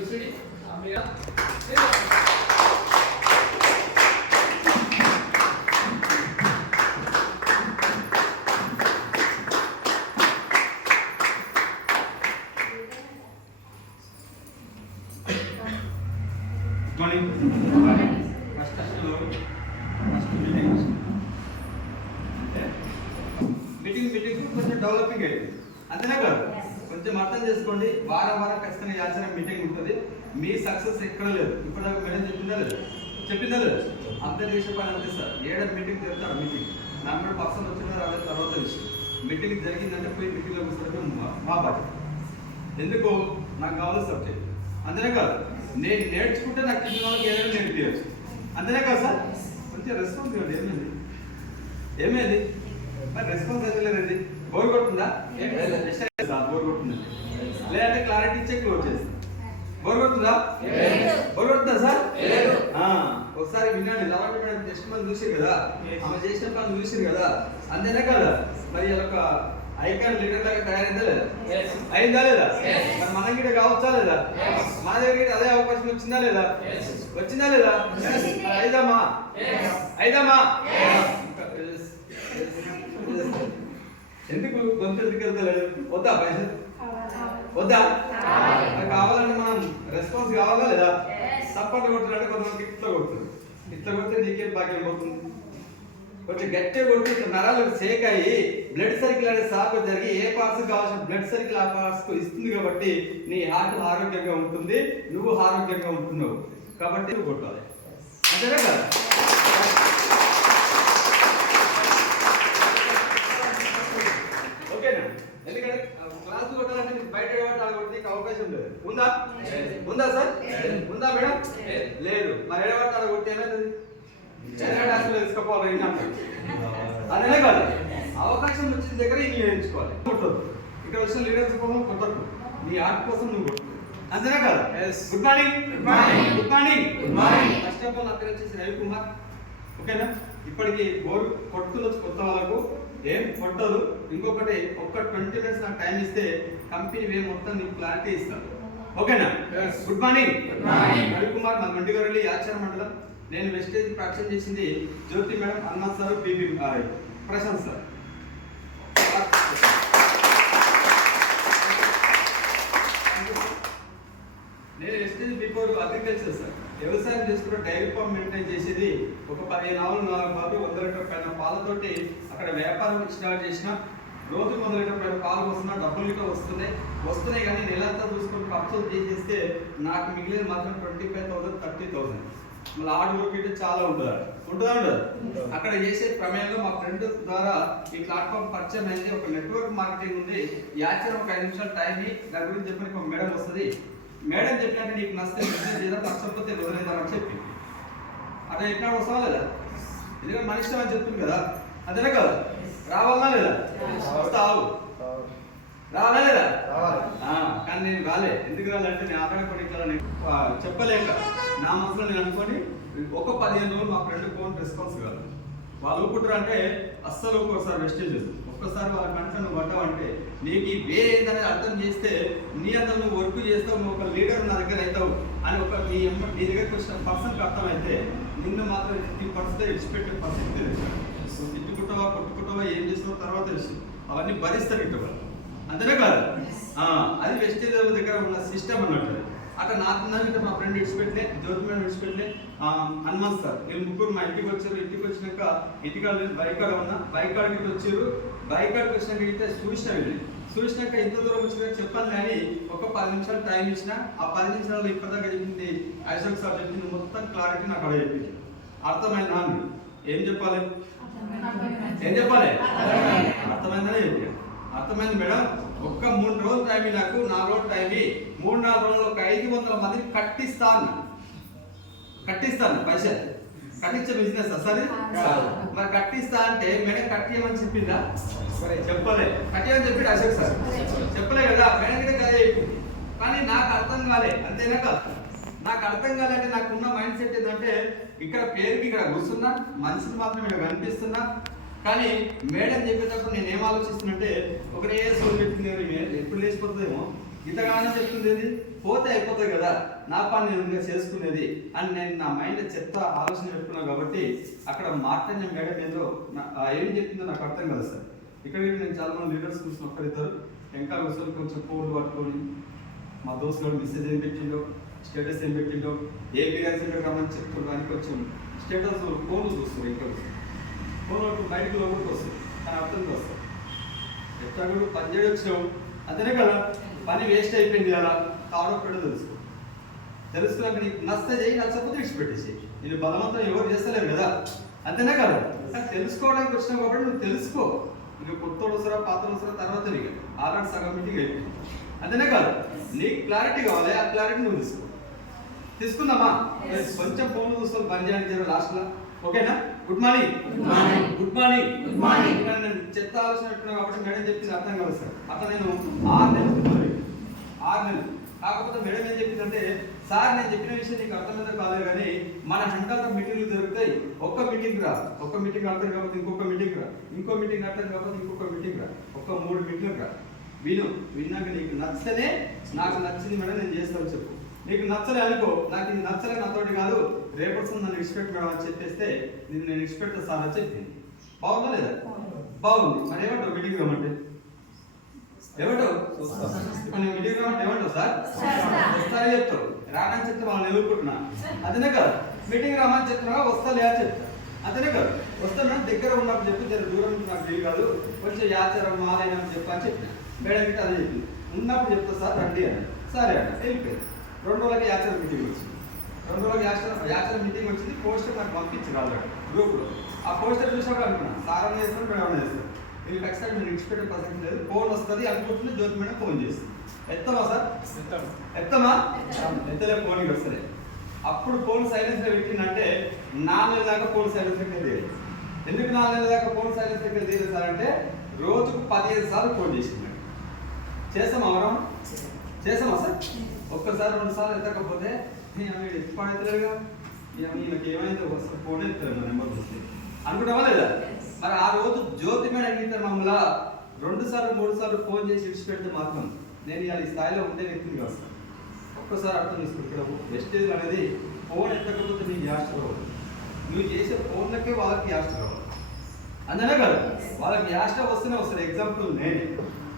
Meeting కొంచెం developing అయ్యింది అంతేనా కాదు కొంచెం అర్థం చేసుకోండి వారం ఖచ్చితంగా యాచన మీటింగ్ ఉంటుంది మీ సక్సెస్ ఎక్కడ లేదు ఇప్పటిదాకా మేడం చెప్పిందా లేదు అంతే చేసే పని అంతే సార్ 7 మీటింగ్ జరుగుతారు మీటింగ్ 40% వచ్చిన అదే తర్వాత విషయం మీటింగ్ జరిగిందంటే పోయి మీటింగ్లో కూర్చోవడం మా బాధ్యత ఎందుకు నాకు కావాలి సబ్జెక్ట్ అంతేనే కాదు నేను నేర్చుకుంటే నాకు కింద వాళ్ళకి ఏదైనా నేర్పించచ్చు అంతేనే కాదు సార్ కొంచెం రెస్పాన్స్ ఇవ్వండి ఏమైంది మరి రెస్పాన్స్ అయితే లేదండి బోర్ కొడుతుందా బోర్ కొడుతుంది లేదంటే క్లారిటీ ఇచ్చే క్లోజ్ చేస్తాం బోర్ కొడుతుందా సార్ ఒకసారి వినండి లవంటి మేడం టెస్ట్ మంది చూసారు కదా ఆమె చేసిన పని చూసారు కదా అంతేనా కదా మరి ఒక ఐకాన్ లీడర్ లాగా తయారైందా లేదా మరి మన గిட்ட కావచ్చా లేదా మన దగ్గర అదే అవకాశం వచ్చిందా లేదా అయిదామా ఎందుకు గొంతు వెళ్తలేదు వద్దా పైసలు కావాలంటే మనం రెస్పాన్స్ కావాలా లేదా సపోర్ట్ కొట్టాలంటే కొంతమంది ఇట్లా కొడితే నీకేం భాగ్యం పోతుంది కొంచెం గట్టిగా కొడితే ఇట్లా నరాలు షేక్ అయ్యి బ్లడ్ సర్కిల్ అనే సాగు జరిగి ఏ పార్ట్స్ కావాల్సిన బ్లడ్ సర్కిల్ ఆ పార్ట్స్ ఇస్తుంది కాబట్టి నీ హార్ట్ ఆరోగ్యంగా ఉంటుంది నువ్వు ఆరోగ్యంగా ఉంటున్నావు కాబట్టి నువ్వు కొట్టాలి అంతేనా కదా ఓకేనా ఎందుకంటే క్లాస్ కొట్టాలంటే బయట కొట్టడానికి అవకాశం లేదు ఉందా సార్ ఉందా మేడం లేదు మరి ఎడబట్టాలి కొట్టి ఏమైతుంది తెలుసుకోవాలి అదే కాదు అవకాశం వచ్చిన దగ్గర ఇన్ని నేర్చుకోవాలి కొట్టదు ఇక్కడ వచ్చిన లీడర్స్ కోసం కొట్టకు నీ ఆర్ట్ కోసం నువ్వు కొట్టు అంతేనా కదా good morning first of all నా పేరు వచ్చేసి రవికుమార్ ఓకేనా ఇప్పటికి బోర్ కొట్టులో కొత్త వాళ్ళకు ఏం కొట్టదు ఇంకొకటి ఒక్క 20 minutes నాకు టైం ఇస్తే కంపెనీ వే మొత్తం నీకు క్లారిటీ ఇస్తాను ఓకేనా గుడ్ మార్నింగ్ రవికుమార్ మా మండిగొరలి యాచన మండలం నేను వెస్టేజ్ ప్రాక్టీస్ చేసింది జ్యోతి మేడం హనుమంత్ సార్ బీబీ ప్రశాంత్ సార్ నేను వెస్టేజ్ బిఫోర్ అగ్రికల్చర్ సార్ వ్యవసాయం చేసుకుంటే డైరీ ఫామ్ మెయింటైన్ చేసేది ఒక 15 ఆవులు 4 పాలు 100 లీటర్ పైన పాలతోటి అక్కడ వ్యాపారం స్టార్ట్ చేసిన రోజు 100 లీటర్ పైన పాలు వస్తున్నా డబ్బులు లీటర్ వస్తున్నాయి కానీ నెలంతా చూసుకొని ఖర్చులు చేసేస్తే నాకు మిగిలిన మాత్రం 25,000 30,000 మళ్ళీ హార్డ్ వర్క్ అయితే చాలా ఉంటుందా అక్కడ చేసే ప్రమేయంలో మా ఫ్రెండ్ ద్వారా ఈ ప్లాట్ఫామ్ పరిచయం అయింది ఒక నెట్వర్క్ మార్కెటింగ్ ఉంది యాచన ఒక 5 నిమిషాలు టైం దాని గురించి చెప్పడానికి ఒక మేడం వస్తుంది మేడం చెప్పినట్టు నీకు నచ్చితే బిజినెస్ చేద్దాం నచ్చకపోతే వదిలేద్దామని చెప్పి అట్లా చెప్పినప్పుడు వస్తావా లేదా ఎందుకంటే మనిషి అని చెప్తుంది కదా అంతేనా కదా రావాలా లేదా వస్తావు రావాలా లేదా కానీ నేను రాలే ఎందుకు రాలంటే నేను ఆటోమేటిక్ ఇట్లా చెప్పలేక నా మనసులో నేను అనుకొని ఒక 15 రోజులు మా ఫ్రెండ్ ఫోన్ రెస్పాన్స్ కాదు వాళ్ళు ఊపుకుంటారు అంటే అస్సలు ఒక్కోసారి వెస్టేజ్ ఒక్కసారి వాళ్ళ కంటే నువ్వు పడ్డావంటే నీకు ఈ వే ఏంటనేది అర్థం చేస్తే నీ అంతా నువ్వు వర్క్ చేస్తావు నువ్వు ఒక లీడర్ నా దగ్గర అవుతావు అని ఒక నీ దగ్గరకు వచ్చిన పర్సన్కి అర్థమైతే నిన్ను మాత్రం 50% విడిచిపెట్టే పర్సన్ తెలుసు తిట్టుకుంటావా కొట్టుకుంటావా ఏం చేస్తావో తర్వాత తెలుసు అవన్నీ భరిస్తారు ఇంటి వాళ్ళు అంతేనే కాదు అది వెస్టేజ్ దగ్గర ఉన్న సిస్టమ్ అన్నట్టు అక్కడ నాకు మా ఫ్రెండ్ విడిచిపెట్టలే జ్యోతి మేడం విడిచిపెట్టలే హనుమంత్ సార్ వీళ్ళు ముగ్గురు మా ఇంటికి వచ్చారు ఇంటికి వచ్చినాక ఇంటికాడ బైకాడ ఉన్నా బైకాడికి వచ్చారు బైకాడికి వచ్చినాక ఇంటే చూసినాక ఇంత దూరం వచ్చినాక చెప్పాను కానీ ఒక 10 నిమిషాలు టైం ఇచ్చిన ఆ 10 నిమిషాల్లో ఇప్పటిదాకా చెప్పింది ఐసక్ సార్ చెప్పింది మొత్తం క్లారిటీ నాకు అక్కడ చెప్పింది అర్థమైందా అని ఏం చెప్పాలి అర్థమైందనే చెప్పాను అర్థమైంది మేడం ఒక్క 3 రోజులు టైం నాకు 4 రోజులు టైం 3-4 రోజులు ఒక 500 మందిని కట్టిస్తాను పైసలు కట్టించే బిజినెస్ అసలు మరి కట్టిస్తా అంటే మేడం కట్టియమని చెప్పిందా చెప్పలే కట్టియమని చెప్పింది అశోక్ సార్ చెప్పలే కదా మేడం కదా చెప్పింది కానీ నాకు అర్థం కాలే అంతేనా కాదు నాకు అర్థం కాలంటే నాకున్న మైండ్ సెట్ ఏంటంటే ఇక్కడ పేరుకి ఇక్కడ కూర్చున్నా మనిషిని మాత్రం ఇక్కడ కనిపిస్తున్నా కానీ మేడం చెప్పేటప్పుడు నేను ఏం ఆలోచిస్తున్నంటే ఒకటే సోల్ పెట్టింది ఎప్పుడు లేచిపోతుందేమో ఇంతగానో చెప్తుంది ఏంది, పోతే అయిపోతుంది కదా, నా పని నేను ఇంకా చేసుకునేది అని నేను నా మైండ్ చెత్త ఆలోచన పెట్టుకున్నాను. కాబట్టి అక్కడ మాట్లాడిన మేడం ఏదో ఏం చెప్పిందో నాకు అర్థం కదా సార్. ఇక్కడ నేను చాలా మంది లీడర్స్ కూర్చొని ఒక్కరిద్దరు ఇంకా కూర్చొని కొంచెం ఫోన్లు పట్టుకొని మా దోస్తులు మెసేజ్ ఏం పెట్టిండో, స్టేటస్ ఏం పెట్టిండో, ఏ బిర్యానీ రమ్మని చెప్తున్నారు అని కొంచెం స్టేటస్ ఫోన్లు చూస్తారు. ఇంకా ఫోన్ బయటకు లోపలికి వస్తుంది కానీ అర్థం వస్తుంది. ఎట్లా కూడా పని చేయడం వచ్చినావు అంతేనే కదా, పని వేస్ట్ అయిపోయింది కదా కావడం తెలుసుకున్నాక నీకు నచ్చ చేయి, నచ్చకపోతే విడిచిపెట్టేసి. నేను బలవంతం ఎవరు చేస్తలేరు కదా, అంతేనే కదా. తెలుసుకోవడానికి వచ్చినావు కాబట్టి నువ్వు తెలుసుకో. ఇక కొత్తోడు వస్తారా పాత్రలు వస్తారా తర్వాత ఆల్రెడీ సగం మీటింగ్ అయిపోయింది, అంతేనే కాదు. నీకు క్లారిటీ కావాలి, ఆ క్లారిటీ నువ్వు తీసుకో. తీసుకుందామా? కొంచెం ఫోన్ చూసుకోవాలి, బంద్ చేయండి లాస్ట్లో. ఓకేనా? Good morning. Good morning. నేను చెత్త ఆలోచన పెట్టుకున్నాను కాబట్టి మేడం చెప్పింది అర్థం కాదు సార్. అట్లా నేను 6 నెలలు కాకపోతే మేడం ఏం చెప్పిందంటే, సార్ నేను చెప్పిన విషయం నీకు అర్థమైందో కాలేదు కానీ మన హంటాల మీటింగ్లు జరుగుతాయి. ఒక్క మీటింగ్ రా, ఒక్క మీటింగ్ అర్థం కాకపోతే ఇంకొక మీటింగ్ రా, ఇంకో మీటింగ్ అర్థం కాకపోతే ఇంకొక మీటింగ్ రా, ఒక్క 3 మీటింగ్ రా. విన్నాక నీకు నచ్చనే నాకు నచ్చింది మేడం నేను చేస్తాను చెప్పు. నీకు నచ్చలే అనుకో, నాకు ఇది నచ్చలే నాతోటి కాదు, రేపటి నన్ను ఎక్స్పెక్ట్ మేడం అని చెప్పేస్తే నేను ఎక్స్పెక్ట్ సార్ అని చెప్పింది. బాగుందా లేదా? బాగుంది. మరి ఏమంటావు మీటింగ్ రమ్మంటే? ఏమంటావు? మీటింగ్ రమ్మంటే ఏమంటావు సార్? వస్తారని చెప్తావు, రానని చెప్తే వాళ్ళని ఎదుర్కొంటున్నా, అతనే కదా. మీటింగ్ రమ్మని చెప్తున్నా, వస్తా లేదా చెప్తా, అతనే కదా. వస్తాను దగ్గర ఉన్నప్పుడు చెప్పి జర దూరం నాకు తెలియదు కాదు, కొంచెం యాచారం మాలైనా చెప్పా అని చెప్పిన మేడం గిట్ట అదే చెప్పింది. ఉన్నప్పుడు చెప్తా సార్ రండి అని. సరే అన్న వెళ్ళిపోయింది. 2 రోజులకి యాచర మీటింగ్ వచ్చింది. 2 రోజులకి యాచర మీటింగ్ వచ్చింది. పోస్టర్ నాకు పంపించి రాలేదు గ్రూప్లో. ఆ పోస్టర్ చూసాక అనుకున్నా సార్ అని చేస్తాను, మేడం అని చేస్తాను. వీళ్ళు ఖచ్చితంగా మీరు ఎక్స్పెక్ట్ పర్సెంట్ లేదు. ఫోన్ వస్తుంది అనుకుంటున్నా, జ్యోతి మేడం ఫోన్ చేస్తుంది. ఎత్తమా సార్? ఎత్తమా? ఎత్తలే, ఫోన్కి వస్తుంది. అప్పుడు ఫోన్ సైలెన్స్ లో పెట్టిందంటే 4 నెలల దాకా ఫోన్ సైలెన్స్ దగ్గర తీయలేదు. ఎందుకు 4 నెలల దాకా ఫోన్ సైలెన్స్ దగ్గర తీయలేదు సార్ అంటే, రోజుకు 15 సార్లు ఫోన్ చేసింది. చేస్తామా మనం? చేస్తామా సార్? ఒక్కసారి 2 సార్లు ఎత్తకపోతే ఎత్తుపడేతలేడుగా, ఈయనకి ఏమైందో ఒకసారి ఫోన్ ఎత్తారు నెంబర్ చూస్తే అనుకుంటావా లేదా? మరి ఆ రోజు జ్యోతి మేడం గిట్ట మమ్మల్ని 2 సార్లు 3 సార్లు ఫోన్ చేసి విడిచిపెడితే మాత్రం నేను ఇవాళ ఈ స్థాయిలో ఉండే వ్యక్తిని కాదు సార్. ఒక్కసారి అర్థం చేసుకుంటాము. వెస్టేజ్ అనేది ఫోన్ ఎత్తకపోతే నీకు యాస్ట్ రావాలి, నువ్వు చేసే ఫోన్లకే వాళ్ళకి యాస్ట్ రావాలి, అందునే కాదు వాళ్ళకి యాస్ట్ వస్తూనే వస్తారు. ఎగ్జాంపుల్ నేనే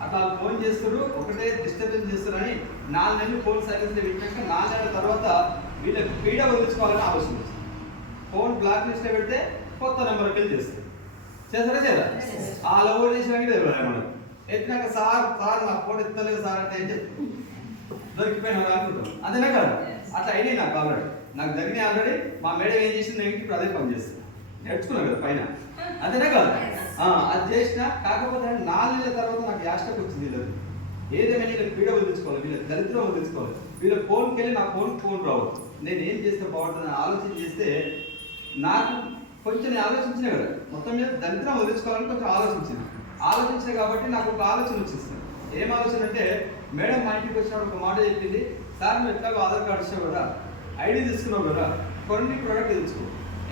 అట్లా ఫోన్ చేస్తారు, ఒకటే డిస్టర్బెన్స్ చేస్తారని 4 నెలలు ఫోన్ సైలెన్స్ పెట్టాక 4 నెలల తర్వాత వీళ్ళకి పీడ వదిలించుకోవాలని ఆలోచన వచ్చింది. ఫోన్ బ్లాక్ లిస్ట్ లో పెడితే కొత్త నెంబర్కి వెళ్ళి చేస్తారు. చేస్తారా చేయరా? ఆ లవ్ చేసినాక తెలియదు మనం ఎత్తినాక సార్ నా ఫోన్ ఎత్తలేదు సార్ అంటే ఏం చెప్తాం, దొరికిపోయినా అనుకుంటాం, అంతేనా కాదు. అట్లా అయినాయి నాకు ఆల్రెడీ, నాకు జరిగినాయి ఆల్రెడీ. మా మేడం ఏం చేసింది నేను ఇప్పుడు అదే పని చేస్తాను, నేర్చుకున్నాను కదా పైన, అంతేనా కాదు. అది చేసిన కాకపోతే 4 నెలల తర్వాత నాకు యాస్టక్ వచ్చింది. వీళ్ళది ఏదేమైనా వీళ్ళకి పీడ వదిలించుకోవాలి, వీళ్ళ దరిద్రం వదిలించుకోవాలి. వీళ్ళ ఫోన్కి వెళ్ళి నా ఫోన్ రావు, నేను ఏం చేస్తే బాగుంటుందని ఆలోచన చేస్తే నాకు కొంచెం నేను ఆలోచించిన కదా, మొత్తం మీద దరిద్రం వదిలించుకోవాలని కొంచెం ఆలోచించిన కాబట్టి నాకు ఒక ఆలోచన వచ్చింది. ఏం ఆలోచన అంటే, మేడం మా ఇంటికి వచ్చినప్పుడు ఒక మాట చెప్పింది, సార్ నువ్వు ఎట్లాగో ఆధార్ కార్డు ఇచ్చావు కదా, ఐడి తీసుకున్నావు కదా, కొన్ని ప్రోడక్ట్ తెచ్చుకో,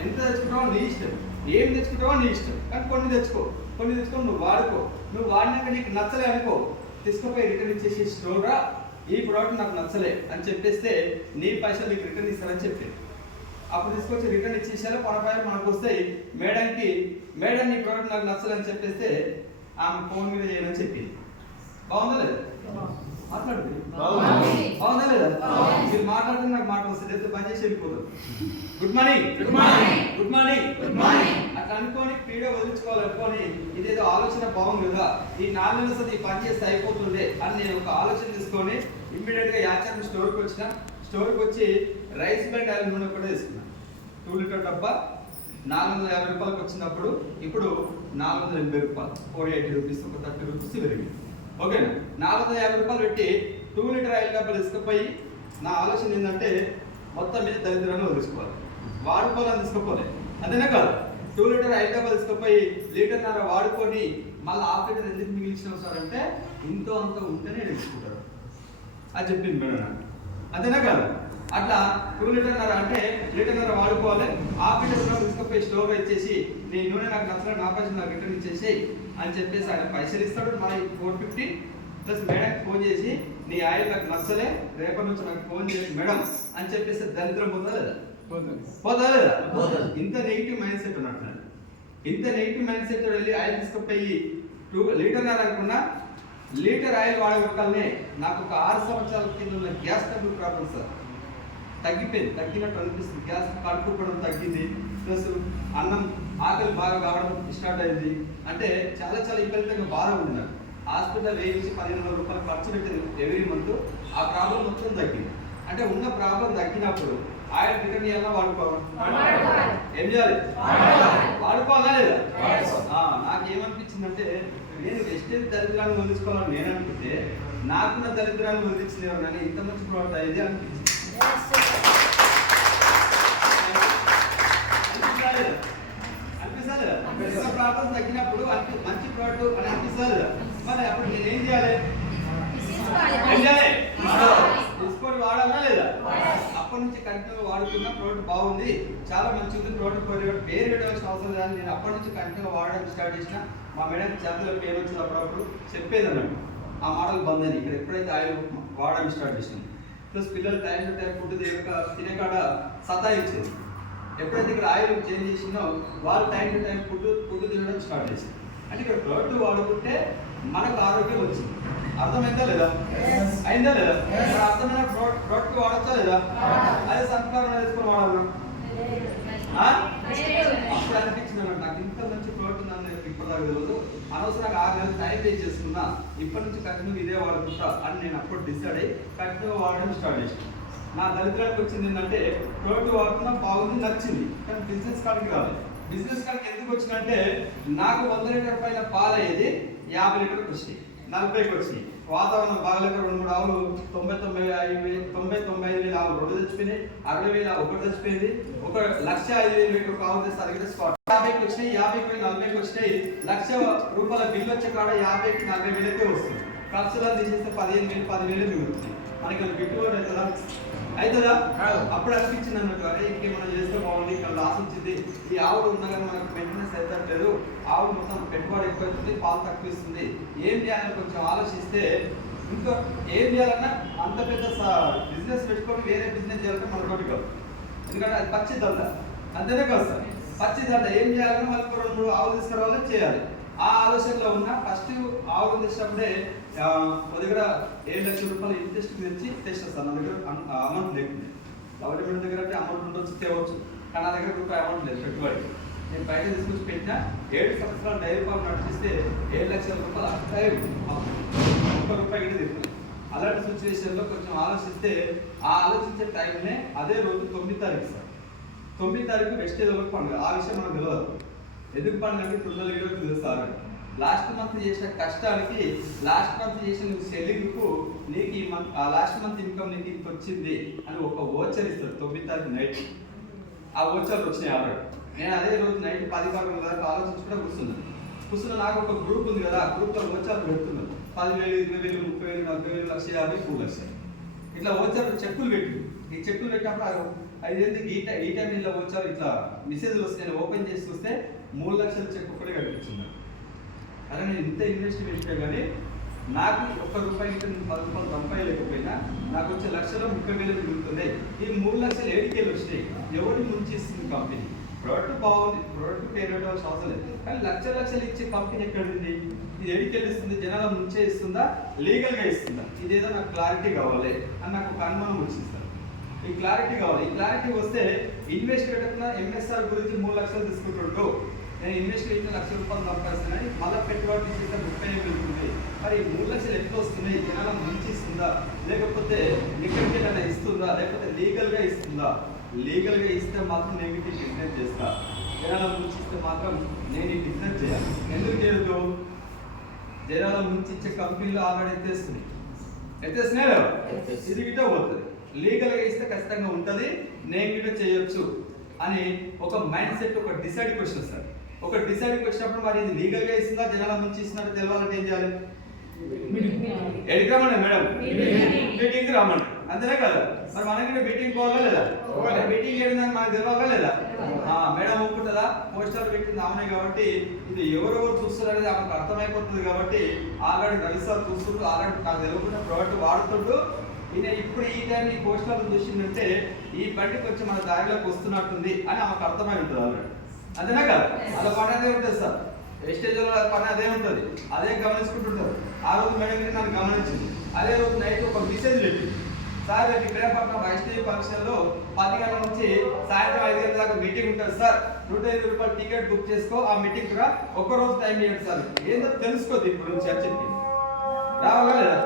ఎంత తెచ్చుకుంటావో నీ ఇష్టం, ఏం తెచ్చుకుంటావో నీ ఇష్టం, కానీ కొన్ని తెచ్చుకొని నువ్వు వాడుకో. నువ్వు వాడినాక నీకు నచ్చలే అనుకో, తీసుకుపోయి రిటర్న్ ఇచ్చేసి స్టోర్గా ఈ ప్రోడక్ట్ నాకు నచ్చలే అని చెప్పేస్తే నీ పైసలు నీకు రిటర్న్ ఇస్తారని చెప్పింది. అప్పుడు తీసుకొచ్చి రిటర్న్ ఇచ్చేసారు, పైసలు మనకు వస్తాయి. మేడం నీ ప్రోడక్ట్ నాకు నచ్చలని చెప్పేస్తే ఆమె ఫోన్ మీద చేయమని చెప్పింది. బాగుందా లేదా? మాట్లాడుతుంది బాగుందా లేదా? మీరు మాట్లాడితే నాకు మాట వస్తుంది, లేకపోతే పని చేసి వెళ్ళిపోతాం. గుడ్ మార్నింగ్ అట్లా అనుకోని పీడ వదిలించుకోవాలనుకోని ఇదేదో ఆలోచన బాగుంది కదా, ఈ 4 నెలల సది పని చేస్తే అయిపోతుండే అని నేను ఒక ఆలోచన తీసుకొని ఇమ్మీడియట్ గా యాచర్ స్టోర్కి వచ్చి రైస్ బ్రాండ్ ఆయిల్ నూనె కూడా తీసుకున్నాను. 2 లీటర్ డబ్బా 450 రూపాయలకు వచ్చినప్పుడు ఇప్పుడు 480 రూపాయలు, 480 రూపీస్, ఒక 30 రూపీస్ పెరిగింది. ఓకేనా? 450 రూపాయలు పెట్టి 2 లీటర్ ఆయిల్ డబ్బాలు తీసుకుపోయి నా ఆలోచన ఏంటంటే మొత్తం మీద దరిద్రాన్ని వదిలించుకోవాలి, వాడుకోవాలని తీసుకుపోలే, అంతేనా కాదు. 2 లీటర్ ఆయిల్ డబ్బా తీసుకుపోయి 1.5 లీటర్ వాడుకొని మళ్ళీ 1/2 లీటర్ ఎందుకు మిగిలిచినావు సార్ అంటే, ఇంతో అంత ఉంటేనే తీసుకుంటారు అది చెప్పింది మేడం నాకు, అంతేనా కాదు. అట్లా 2 లీటర్ అంటే 1.5 లీటర్ వాడుకోవాలి, 1/2 లీటర్ తీసుకుపోయి స్టోర్ ఇచ్చేసి నీ నూనె నాకు నచ్చలేదు, నా పైసలు నాకు రిటర్న్ ఇచ్చేసి అని చెప్పేసి ఆయన పైసలు ఇస్తాడు. మరి 450 ప్లస్ మేడంకి ఫోన్ చేసి నీ ఆయిల్ నాకు నచ్చలే, రేపటి నుంచి నాకు ఫోన్ చేసి మేడం అని చెప్పేసి దరిద్రం పోతుందా లేదా? పోతుందా లేదా? ఇంత నెగిటివ్ మైండ్ సెట్ ఉన్నట్టు. ఇంత నెగిటివ్ మైండ్ సెట్ వెళ్ళి ఆయిల్ తీసుకుపోయి 2 లీటర్ అనుకున్నా లీటర్ ఆయిల్ వాడగొట్టాలనే నాకు ఒక 6 సంవత్సరాల కింద ఉన్న గ్యాస్ ట్రబుల్ ప్రాబ్లం సార్ తగ్గిపోయింది, తగ్గినట్టు అనిపిస్తుంది. గ్యాస్ కడుపుకోవడం తగ్గింది, ప్లస్ అన్నం ఆకలి బాగా కావడం స్టార్ట్ అయింది. అంటే చాలా చాలా విపరీతంగా బాగా ఉన్నారు. హాస్పిటల్ వేయించి 15,000 రూపాయలు ఖర్చు పెట్టింది ఎవ్రీ మంత్. ఆ ప్రాబ్లం మొత్తం తగ్గింది. అంటే ఉన్న ప్రాబ్లం తగ్గినప్పుడు ఆయిల్ రిటర్న్ చేయాలా వాడుకోవాలి? ఏం చేయాలి? వాడుకోవాలా లేదా? నాకేమనిపించిందంటే నేను వెస్టేజ్ దరిద్రాన్ని వదిలించుకోవాలని నేను అనుకుంటే నాకున్న దరిద్రాన్ని వదిలించలేవు కానీ ఇంత మంచి ప్రోడక్ట్ అయ్యేది అనిపించింది. అనిపిస్తుంది కదా? ప్రాబ్లం తగ్గినప్పుడు మంచి ప్రోడక్ట్ అని అనిపిస్తుంది. మరి అప్పుడు నేనేం చేయాలి? తీసుకొని వాడాలా లేదా? అప్పటి నుంచి కంటిన్యూ వాడుతున్న ప్రోడక్ట్ బాగుంది, చాలా మంచిది ప్రోడక్ట్, పేరు పెట్టవలసిన అవసరం లేదు. నేను అప్పటి నుంచి కంటిన్యూ వాడడం స్టార్ట్ చేసిన. మా మేడం చేతిలో పేరు వచ్చింది అప్పుడప్పుడు చెప్పేది అన్నట్టు. ఆ మోడల్ బంద్ అని ఇక్కడ ఎప్పుడైతే ఆయిల్ వాడడం స్టార్ట్ చేసింది. ప్లస్ పిల్లలు టైం టు టైం ఫుడ్ తినే కాడ సతాయించేది. ఎప్పుడైతే ఇక్కడ ఆయిల్ చేంజ్ చేసిందో వాళ్ళు టైం టు టైం ఫుడ్ తినడం స్టార్ట్ చేసింది. అంటే ఇక్కడ ప్రోడక్ట్ వాడుకుంటే మనకు ఆరోగ్యం వచ్చింది. అర్థమైందా లేదా? అయిందా లేదా? అర్థమైన ప్రోడక్ట్ వాడచ్చా లేదా? అదే సన్ఫ్లవర్ వేసుకొని వాడాలి. అప్పుడు అనిపించింది అన్నట్టు నాకు ఇంత మంచి ప్రోడక్ట్ ఉందని ఇప్పటిదాకా తెలియదు, అనవసరంగా 6 నెలలు టైం వేస్ట్ చేసుకున్నా, ఇప్పటి నుంచి కంటిన్యూ ఇదే వాడుకుంటా అని నేను అప్పుడు డిసైడ్ అయ్యి కంటిన్యూ వాడడం స్టార్ట్ చేసాను. నా దరిద్రానికి వచ్చింది ఏంటంటే ప్రోడక్ట్ వాడుతున్నా బాగుంది, నచ్చింది, కానీ బిజినెస్ కాడికి రాలేదు. బిజినెస్ కాడికి ఎందుకు వచ్చిందంటే నాకు 100 లీటర్ పైన పాలు అయ్యేది 50 లీటర్కి వచ్చినాయి, 40కి వచ్చినాయి. వాతావరణం బాగలేక 2-3 ఆవులు 90,95,000 ఆవులు 2 చచ్చిపోయినాయి, 60,000 ఒకటి చచ్చిపోయింది. 1,05,000 లీటర్ ఆవులు తెస్తే అడిగితే స్పాట్ 50కి వచ్చినాయి, 50కి 40కి వచ్చినాయి. ₹1,00,000 బిల్లు వచ్చే కాడ 50కి 40,000కే వస్తుంది. ఖర్చులను తీసేస్తే 15,000 10,000 మిగులుతుంది. మనకి గిట్టుబాటు అవుతుందా? అవుతుందా? అప్పుడు అనిపించింది అన్నట్టు, అరే ఇంకేమైనా చేస్తే బాగుంది, ఇక్కడ లాస్ వచ్చింది, ఈ ఆవులు ఉన్నా కానీ మనకు మెయింటెనెన్స్ అవుతట్లేదు, ఆవులు మొత్తం పెట్టుబడి ఎక్కువ అవుతుంది, పాలు తక్కువ ఇస్తుంది, ఏం చేయాలని కొంచెం ఆలోచిస్తే ఇంకా ఏం చేయాలన్నా అంత పెద్ద బిజినెస్ పెట్టుకొని వేరే బిజినెస్ చేయాలంటే మనతోటి కాదు. ఎందుకంటే అది పచ్చి దండ, అంతేనే కాదు సార్, పచ్చి దండ. ఏం చేయాలన్నా మళ్ళీ 2-3 ఆవులు తీసుకురావాలని చేయాలి. ఆ ఆలోచనలో ఉన్న ఫస్ట్ ఆవులు తెచ్చినప్పుడే మా దగ్గర 7 లక్షల రూపాయలు ఇంట్రెస్ట్ తెచ్చి తెచ్చేస్తాను. నా దగ్గర అమౌంట్ లేకుండా, గవర్నమెంట్ దగ్గర అంటే అమౌంట్ ఉండొచ్చు, తేవచ్చు, కానీ నా దగ్గర రూపాయి అమౌంట్ లేదు పెట్టుబడి. నేను బయట తీసుకొచ్చి పెట్టిన 7 సంవత్సరాలు డైరీ ఫార్మ్ నడిపిస్తే 7 లక్షల రూపాయలు అట్టే ₹1 కూడా తిరుగుతుంది. అలాంటి సిచ్యువేషన్లో కొంచెం ఆలోచిస్తే ఆ ఆలోచించే టైంనే అదే రోజు 9వ తారీఖు సార్, 9వ తారీఖు వెస్టేజ్ పండుగ. ఆ విషయం మనకు తెలియదు. ఎందుకు పండుగ అంటే 2 తెలుస్తారు. లాస్ట్ మంత్ చేసిన కష్టానికి, లాస్ట్ మంత్ చేసిన సెల్లింగ్కు నీకు ఈ మంత్ లాస్ట్ మంత్ ఇన్కమ్ నీకు ఇంత వచ్చింది అని ఒక ఓచర్ ఇస్తాడు 9వ తారీఖు నైట్. ఆ ఓచర్లు వచ్చినాయి ఆల్రెడీ. నేను అదే రోజు నైట్ 10-11 దాకా ఆలోచించుకుంటే కూర్చున్నా. నాకు ఒక గ్రూప్ ఉంది కదా, ఆ గ్రూప్లో ఓచర్లు పెడుతున్నాను. 10,000, 20,000, 30,000, 40,000, 1,50,000, 2,00,000 ఇట్లా ఓచర్లు చెక్కులు పెట్టి, ఈ చెక్కులు పెట్టినప్పుడు ఐదేందుకు ఈ టైం ఇలా వచ్చారు, ఇట్లా మెసేజ్లు వస్తే నేను ఓపెన్ చేసి చూస్తే 3 లక్షల చెక్ ఒక్కడే కనిపించింది. అలా నేను ఇంత ఇన్వెస్ట్ చేసినా కానీ నాకు ₹1 10 రూపాయలు సంపాదలేకపోయినా నాకు వచ్చే లక్షలో 30,000 మిగులుతుంది. ఈ 3 లక్షలు ఏడికేళ్ళు వచ్చినాయి. ఎవరి ముంచి ఇస్తుంది కంపెనీ? ప్రోడక్ట్ బాగుంది, ప్రోడక్ట్ పేరు పెట్టాల్సిన అవసరం లేదు, కానీ లక్షలు ఇచ్చే కంపెనీ ఎక్కడుంది? ఇది ఎడికెళ్ళి ఇస్తుంది, జనాల ముంచే ఇస్తుందా, లీగల్గా ఇస్తుందా? ఇదేదో నాకు క్లారిటీ కావాలి అని నాకు ఒక అనుమానం వచ్చింది సార్. ఈ క్లారిటీ కావాలి. ఈ క్లారిటీ వస్తే ఇన్వెస్ట్ పెట్టకుండా ఎంఎస్ఆర్ గురించి 3 లక్షలు తీసుకుంటుంటూ నేను ఇన్వెస్ట్ చేసిన ₹1,00,000 సంపాదిస్తున్నాను, మళ్ళీ పెట్టుబడి చేస్తే 30,000 వెళ్తుంది. మరి 3 లక్షలు ఎట్లా వస్తున్నాయి? జనాల ముంచి ఇస్తుందా, లేకపోతే ఎక్కడికి వెళ్ళినా ఇస్తుందా, లేకపోతే లీగల్గా ఇస్తుందా? లీగల్గా ఇస్తే మాత్రం నేను ఈ బిజినెస్ చేస్తా, జనాల ముంచి ఇస్తే మాత్రం నేను ఈ బిజినెస్ చేయాలి. ఎందుకు చేయొద్దు? జనాల ముంచి ఇచ్చే కంపెనీలు ఆల్రెడీ ఎత్తేస్తున్నాడు, ఇది గిట్ట పోతుంది. లీగల్గా ఇస్తే ఖచ్చితంగా ఉంటుంది, నేను గిట్ట చేయొచ్చు అని ఒక మైండ్ సెట్, ఒక డిసైడ్కి వచ్చిన సార్. ఒక డిసైడ్కి వచ్చినప్పుడు మరి ఇది లీగల్గా ఇస్తుందా, జనాల నుంచి ఇస్తున్నారో తెలవాలంటే ఏం చేయాలి? ఎడికి రమ్మండి మేడం, మీటింగ్కి రమ్మండి. అంతేనే కదా. మరి మనకి మీటింగ్ పోవాలా లేదా? మీటింగ్ ఏంటంటే మనకు తెలియాలా లేదా? మేడం ఒప్పుకుంటుందా? పోస్టర్ పెట్టింది ఆమె కాబట్టి ఇది ఎవరెవరు చూస్తారు అనేది ఆమెకు అర్థమైపోతుంది కాబట్టి ఆల్రెడీ రవి సార్ చూస్తుంటూ ఆల్రెడీ నాకు తెలియకుండా ప్రోడక్ట్ వాడుతుంటూ ఈయన ఇప్పుడు ఈ టైం ఈ పోస్టర్లు చూసిందంటే ఈ బండి కొంచెం మన దారిలోకి వస్తున్నట్టుంది అని ఆమెకు అర్థమై ఉంటుంది ఆల్రెడీ. అంతేనా కదా? అలా పని అదే ఉంటుంది సార్, వేస్టేజ్లో పని అదే ఉంటుంది, అదే గమనించుకుంటుంటారు. ఆ రోజు మేడం నన్ను గమనించింది. అదే రోజు నైట్ ఒక మెసేజ్ పెట్టింది, సార్ రేపు ఇబ్రాహీంపట్నం వైష్ణవి ఫంక్షన్లో 10 గంటల నుంచి సాయంత్రం 5 గంటల దాకా మీటింగ్ ఉంటుంది సార్, 105 రూపాయలు టికెట్ బుక్ చేసుకో, ఆ మీటింగ్ కూడా ఒక్కరోజు టైం ఇవ్వండి సార్, ఏదో తెలుసుకో దీని గురించి అని చెప్పి. రావాలా లేదా?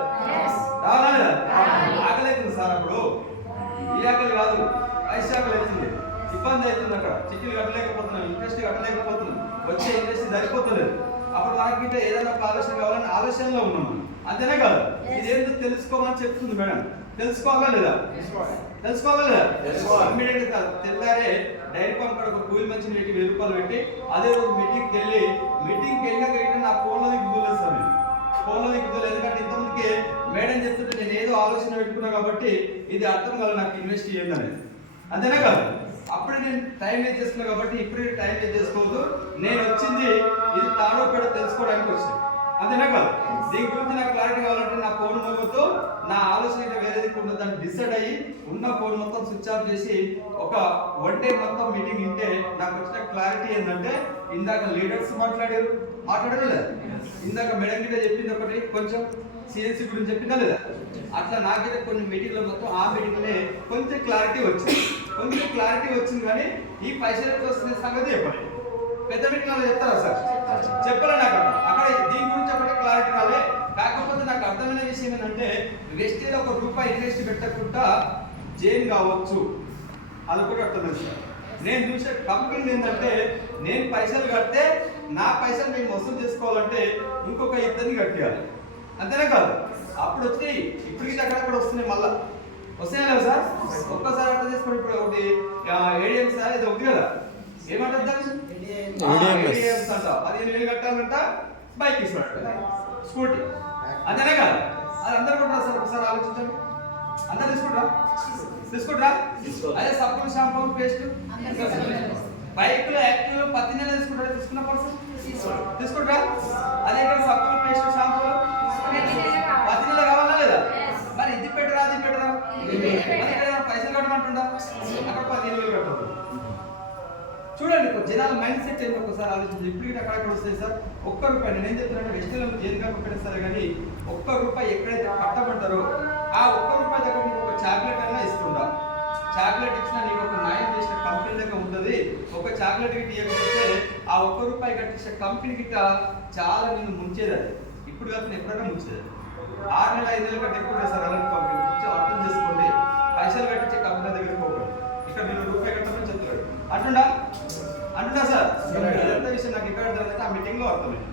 రావాలా లేదా? ఆకలి అవుతుంది సార్, అప్పుడు ఈ ఆకలి కాదు, ఆకలి అవుతుంది, ఇబ్బంది అవుతుంది, అక్కడ చిక్కులు కట్టలేకపోతున్నాం, ఇంట్రెస్ట్ కట్టలేకపోతున్నాం, వచ్చే ఇంట్రెస్ట్ సరిపోతలేదు. అప్పుడు మనకి ఏదైనా ఒక ఆలోచన కావాలని ఆలోచనలో ఉన్నాం. అంతేనే కాదు, ఇదేంటో తెలుసుకోమని చెప్తుంది మేడం. తెలుసుకోవాలా లేదా? తెలుసుకోవాలా లేదా? ఇమ్మీడియట్ గా తెల్లారే డైరీ పంప్ ఒక కూలి మంచి 1000 రూపాయలు పెట్టి అదే రోజు మీటింగ్కి వెళ్ళినాక నా ఫోన్లో దిగులేదు సార్, నేను ఫోన్లో దిగులేదు. ఎందుకంటే ఇంతమందికి మేడం చెప్తుంటే నేను ఏదో ఆలోచన పెట్టుకున్నా కాబట్టి ఇది అర్థం కాదు నాకు ఇన్వెస్ట్ చేయండి అనేది. అంతేనా కాదు? అప్పుడు నేను టైం వేస్ట్ చేసుకున్నా కాబట్టి ఇప్పుడు టైం వేస్ట్ చేసుకోవద్దు. నేను వచ్చింది ఇది తాడో పేడో తెలుసుకోవడానికి వచ్చాను. అంతేనా కాదు? దీని గురించి నాకు క్లారిటీ కావాలంటే నా ఫోన్ మొదలుతో నా ఆలోచన వేరేది ఉండదు, దాన్ని డిసైడ్ అయ్యి ఉన్న ఫోన్ మొత్తం స్విచ్ ఆఫ్ చేసి ఒక 1 డే మొత్తం మీటింగ్ వింటే నాకు వచ్చిన క్లారిటీ ఏంటంటే ఇందాక లీడర్స్ మాట్లాడారు లేదా? ఇందాక మేడం గిట్ట చెప్పింది ఒకటి, కొంచెం సిఎన్సీ గురించి చెప్పిందా లేదా? అట్లా నాకైతే కొన్ని మీటింగ్లో మొత్తం ఆ మీటింగ్లే కొంచెం క్లారిటీ వచ్చింది కానీ ఈ పైసలకు వస్తున్న సంగతి చెప్పండి. పెద్ద మీటింగ్లో చెప్తారా సార్? చెప్పలే నాకు అక్కడ దీని గురించి ఒకటి క్లారిటీ రాలే. కాకపోతే నాకు అర్థమైన విషయం ఏంటంటే వెస్టేజ్ ₹1 ఇన్వెస్ట్ పెట్టకుండా జైన్ కావచ్చు, అది కూడా అర్థమైంది సార్. నేను చూసే కంపెనీ ఏంటంటే నేను పైసలు కడితే నా పైసలు నేను వసూలు చేసుకోవాలంటే ఇంకొక 2 కట్టేయాలి. అంతేనే కాదు? అప్పుడు వచ్చి ఇప్పటికి అక్కడక్కడ వస్తున్నాయి, మళ్ళా వస్తాయా లేదా సార్? ఒక్కసారి అర్థం చేసుకోండి. ఇప్పుడు ఒకటి ఏడిఎం సార్ ఇది ఉంది కదా, ఏమంటారు దాన్ని? ఏడిఎంస్ అంట. 15,000 కట్టాలంట, బైక్ ఇస్తాడు, స్కూటీ. అంతేనే కాదు? అది అందరు కొంటారా సార్? ఒకసారి ఆలోచించండి. అందరు తీసుకుంటారా? అదే సబ్బులు, షాంపూ, పేస్ట్, బైక్లు, యాక్టివ్ 10 నెలలు తీసుకుంటారా? తీసుకున్న పర్సన్ తీసుకుంటారా? అదే ఇక్కడ సబ్బులు, పేస్ట్, షాంపూలు 10 నెలలు కావాలా లేదా? మరి ఇది పెట్టరా అది పెట్టరా? పైసలు కట్టమంటుండా? అక్కడ 15,000 కట్టదు. చూడండి జనాల మైండ్ సెట్ ఏంటి ఒకసారి ఆలోచించి. ఇప్పటికీ అక్కడక్కడ వస్తాయి సార్. ₹1 నేను ఏం చెప్తున్నాను, వెస్టర్న్ జైలు కాకపోయినా సరే కానీ ₹1 ఎక్కడైతే కట్టమంటారో ఆ ₹1 దగ్గర నీకు ఒక చాక్లెట్ అయినా ఇస్తుందా? చాక్లెట్ ఇచ్చినా నీకు ఒక న్యాయం చేసిన కంపెనీ దగ్గర ఉంటుంది. ఒక చాక్లెట్ గిట్ట ఇవ్వకపోతే ఆ ₹1 కట్టించే కంపెనీ గిట్ట చాలా నిన్ను ముంచేది. అది ఇప్పుడు కాకుండా ఎప్పుడైనా ముంచేది. 6 నెలలు 5 నెలలు కంటే ఎక్కువ సార్ అలాంటి కంపెనీ. కొంచెం అర్థం చేసుకోండి. పైసలు కట్టించే కంపెనీ దగ్గరికి పోకండి. ఇక్కడ నేను ₹1 కట్టమని చెప్తాడు అంటున్నా సార్. ఎంత విషయం నాకు ఇక్కడ అర్థమైందంటే ఆ మీటింగ్లో అర్థమైంది.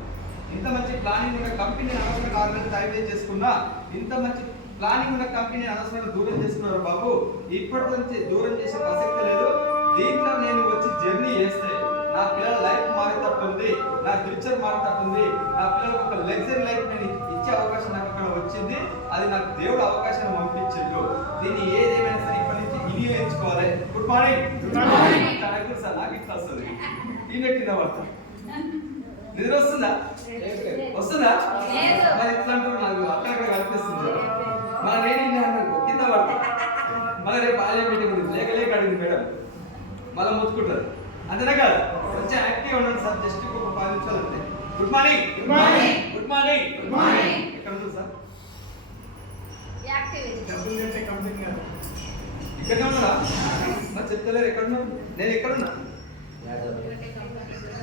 ఇంత మంచి ప్లానింగ్ ఉన్న కంపెనీ అనవసరంగా 6 నెలలు టైం వేస్ట్ చేసుకున్నా, ఇంత మంచి ప్లానింగ్ ఉన్న కంపెనీ అనవసరంగా దూరం చేస్తున్నారు బాబు. ఇప్పటి నుంచి దూరం చేసే ప్రసక్తి లేదు. దీంట్లో నేను వచ్చి జర్నీ చేస్తే నా పిల్లల లైఫ్ మారేటట్టుంది, నా ఫ్యూచర్ మారేటట్టుంది, నా పిల్లలకు ఒక లగ్జరీ లైఫ్ నేను ఇచ్చే అవకాశం నాకు ఇక్కడ వచ్చింది. అది నాకు దేవుడు అవకాశం పంపించిండు. దీన్ని ఏదేమైనా సరే ఇప్పటి నుంచి వినియోగించుకోవాలి. Good morning sir. నాకు ఇట్లా వస్తుంది కింద పడతా. నిద్ర వస్తుందా? మరి ఇట్లా అంటూ నాకు అక్కడక్కడ కనిపిస్తుంది. మన రేటింగ్ కింద పడతా. మళ్ళీ రేపు ఆలయ మీటింగ్ ఉంది, లేక అడిగింది మేడం, మళ్ళీ ముట్టుకుంటారు. అంతేనా కాదు? కొంచెం యాక్టివ్ ఉండండి సార్. జస్ట్ ఒక 10 నిమిషాలు అంతే. Good morning. ఎక్కడ ఉంది సార్? ఇక్కడనే ఉన్నారా? మరి చెప్తలేరు ఎక్కడ ఉన్నారు? నేను ఎక్కడున్నా?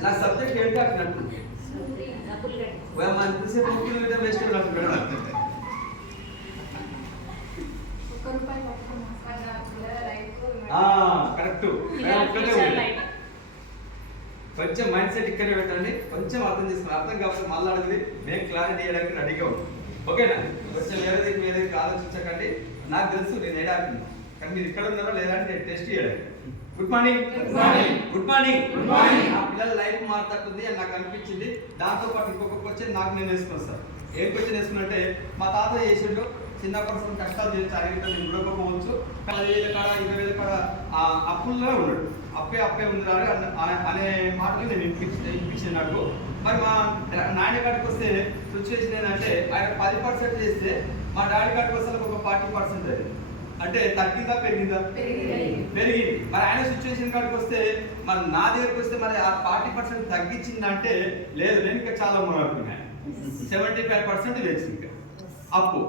నా సబ్జెక్ట్ ఏంటి అట్టినట్టు ఎంతసేపు ముఖ్యంగా వేస్ట్ నాకు కరెక్ట్. కొంచెం మైండ్ సెట్ ఇక్కడే పెట్టండి, కొంచెం అర్థం చేసుకుని. అర్థం కాకపోతే మళ్ళీ అడిగింది మేము క్లారిటీ చేయడానికి రెడీగా ఉన్నాం. ఓకేనా? కొంచెం వేరేది ఆలోచించకండి. నాకు తెలుసు నేను ఏడాడుతున్నాను, కానీ మీరు ఇక్కడ ఉన్నారో లేదా అని నేను టెస్ట్ చేయడానికి. Good morning. నా పిల్లల లైఫ్ మారుతుంది అని నాకు అనిపించింది. దాంతో పాటు ఇంకొక క్వశ్చన్ నాకు నేను వేసుకున్నాను సార్. ఏం క్వశ్చన్ వేసుకున్నంటే, మా తాత చేసిండు చిన్న పర్సన్ కష్టాలు చేసి అడిగితే ఉండకపోవచ్చు. 10,000 కాడ 20,000 కాడ అప్పుల్లో ఉన్నాడు. అప్పే ఉంది అనే మాటలు నేను వినిపించినట్టు. మరి మా నాన్న కాడికి వస్తే సిచ్యువేషన్ ఏంటంటే ఆయన 10% చేస్తే మా డాడీ కాడికి వస్తే ఒక 40% అది అంటే తగ్గిందా పెరిగిందా? పెరిగింది. మరి ఆయన సిచ్యువేషన్ కాడికి వస్తే మరి నా దగ్గరికి వస్తే మరి ఆ 40% తగ్గించిందంటే లేదు, నేను ఇంకా చాలా మొదలుతున్నాను. 75% వేసింది అప్పు.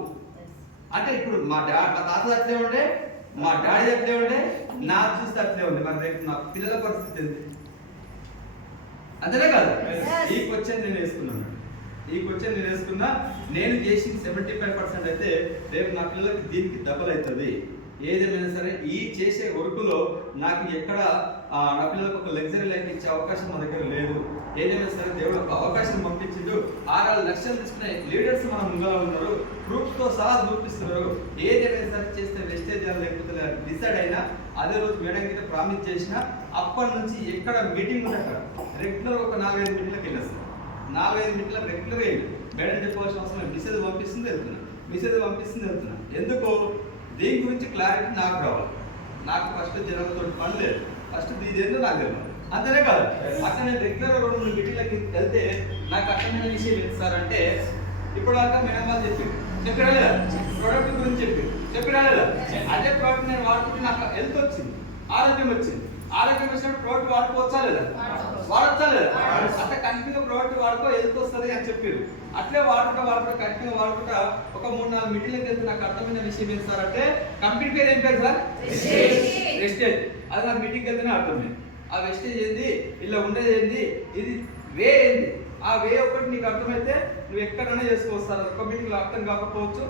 అంటే ఇప్పుడు మా తాత అట్లే ఉండే, మా డాడీ అట్లే ఉండే, నా చూస్తే అట్లే ఉంది. మరి రేపు నా పిల్లల పరిస్థితి ఏంటి? అంతేనే కాదు. ఈ క్వశ్చన్ నేను వేసుకున్నా. నేను చేసిన 75% అయితే రేపు నా పిల్లలకి దీనికి డబల్ అవుతుంది. ఏదేమైనా సరే ఈ చేసే వర్కులో నాకు ఎక్కడ నా పిల్లలకు ఒక లగ్జరీ లైఫ్ ఇచ్చే అవకాశం మా దగ్గర లేదు. ఏదైనా సరే దేవుడు ఒక అవకాశం పంపించిండు. 6 లక్షలు తీసుకునే లీడర్స్ మన ముంగల ఉన్నారు, ప్రూఫ్తో సహా చూపిస్తున్నారు. ఏదైనా సరే చేస్తే వెస్టేజ్ లేకపోతే డిసైడ్ అయినా అదే రోజు మేడం కింద ప్రామిస్ చేసిన అప్పటి నుంచి ఎక్కడ మీటింగ్ ఉండక రెగ్యులర్ ఒక 4-5 మీటింగ్లకు వెళ్ళేస్తాను. 4-5 మీటింగ్లకు రెగ్యులర్ అయ్యింది. మేడం చెప్పవలసిన అవసరం మెసేజ్ పంపిస్తుంది వెళ్తున్నా. ఎందుకు? దీని గురించి క్లారిటీ నాకు రావాలి. నాకు ఫస్ట్ జనాలతో పని లేదు, ఫస్ట్ ఇదేందో నాకు తెలియదు. అంతేనే కాదు. అక్కడ నేను రెగ్యులర్ 2-3 మీటింగ్లకి వెళ్తే నాకు అర్థమైన విషయం ఏంటి సార్ అంటే, ఇప్పుడు దాకా మేడం వాళ్ళు చెప్పారా లేదా? ప్రోడక్ట్ గురించి చెప్పారా లేదా? అదే ప్రోడక్ట్ నేను వాడుకుంటే నాకు హెల్త్ వచ్చింది, ఆరోగ్యం వచ్చింది. ఆరోగ్యం వచ్చినప్పుడు ప్రోడక్ట్ వాడుకోవచ్చా లేదా? వాడచ్చా లేదా? అట్లా కంటిన్యూగా ప్రోడక్ట్ వాడుకో హెల్త్ వస్తుంది అని చెప్పారు. అట్లే వాడుకుంటా కంటిన్యూగా వాడుకుంటా ఒక 3-4 మీటింగ్లకు వెళ్తే నాకు అర్థమైన విషయం ఏంటి సార్ అంటే, కంపెనీ పేరు ఏం పేరు సార్? వెస్టేజ్. అది నాకు మీటింగ్కి వెళ్తేనే అర్థమైంది. ఆ వెస్టేజ్ ఏంది, ఇలా ఉండేది ఏంది, ఇది వే ఏంది, ఆ వే ఒకటి నీకు అర్థమైతే నువ్వు ఎక్కడైనా చేసుకోవచ్చు. ఒక మీటింగ్లో అర్థం కాకపోవచ్చు,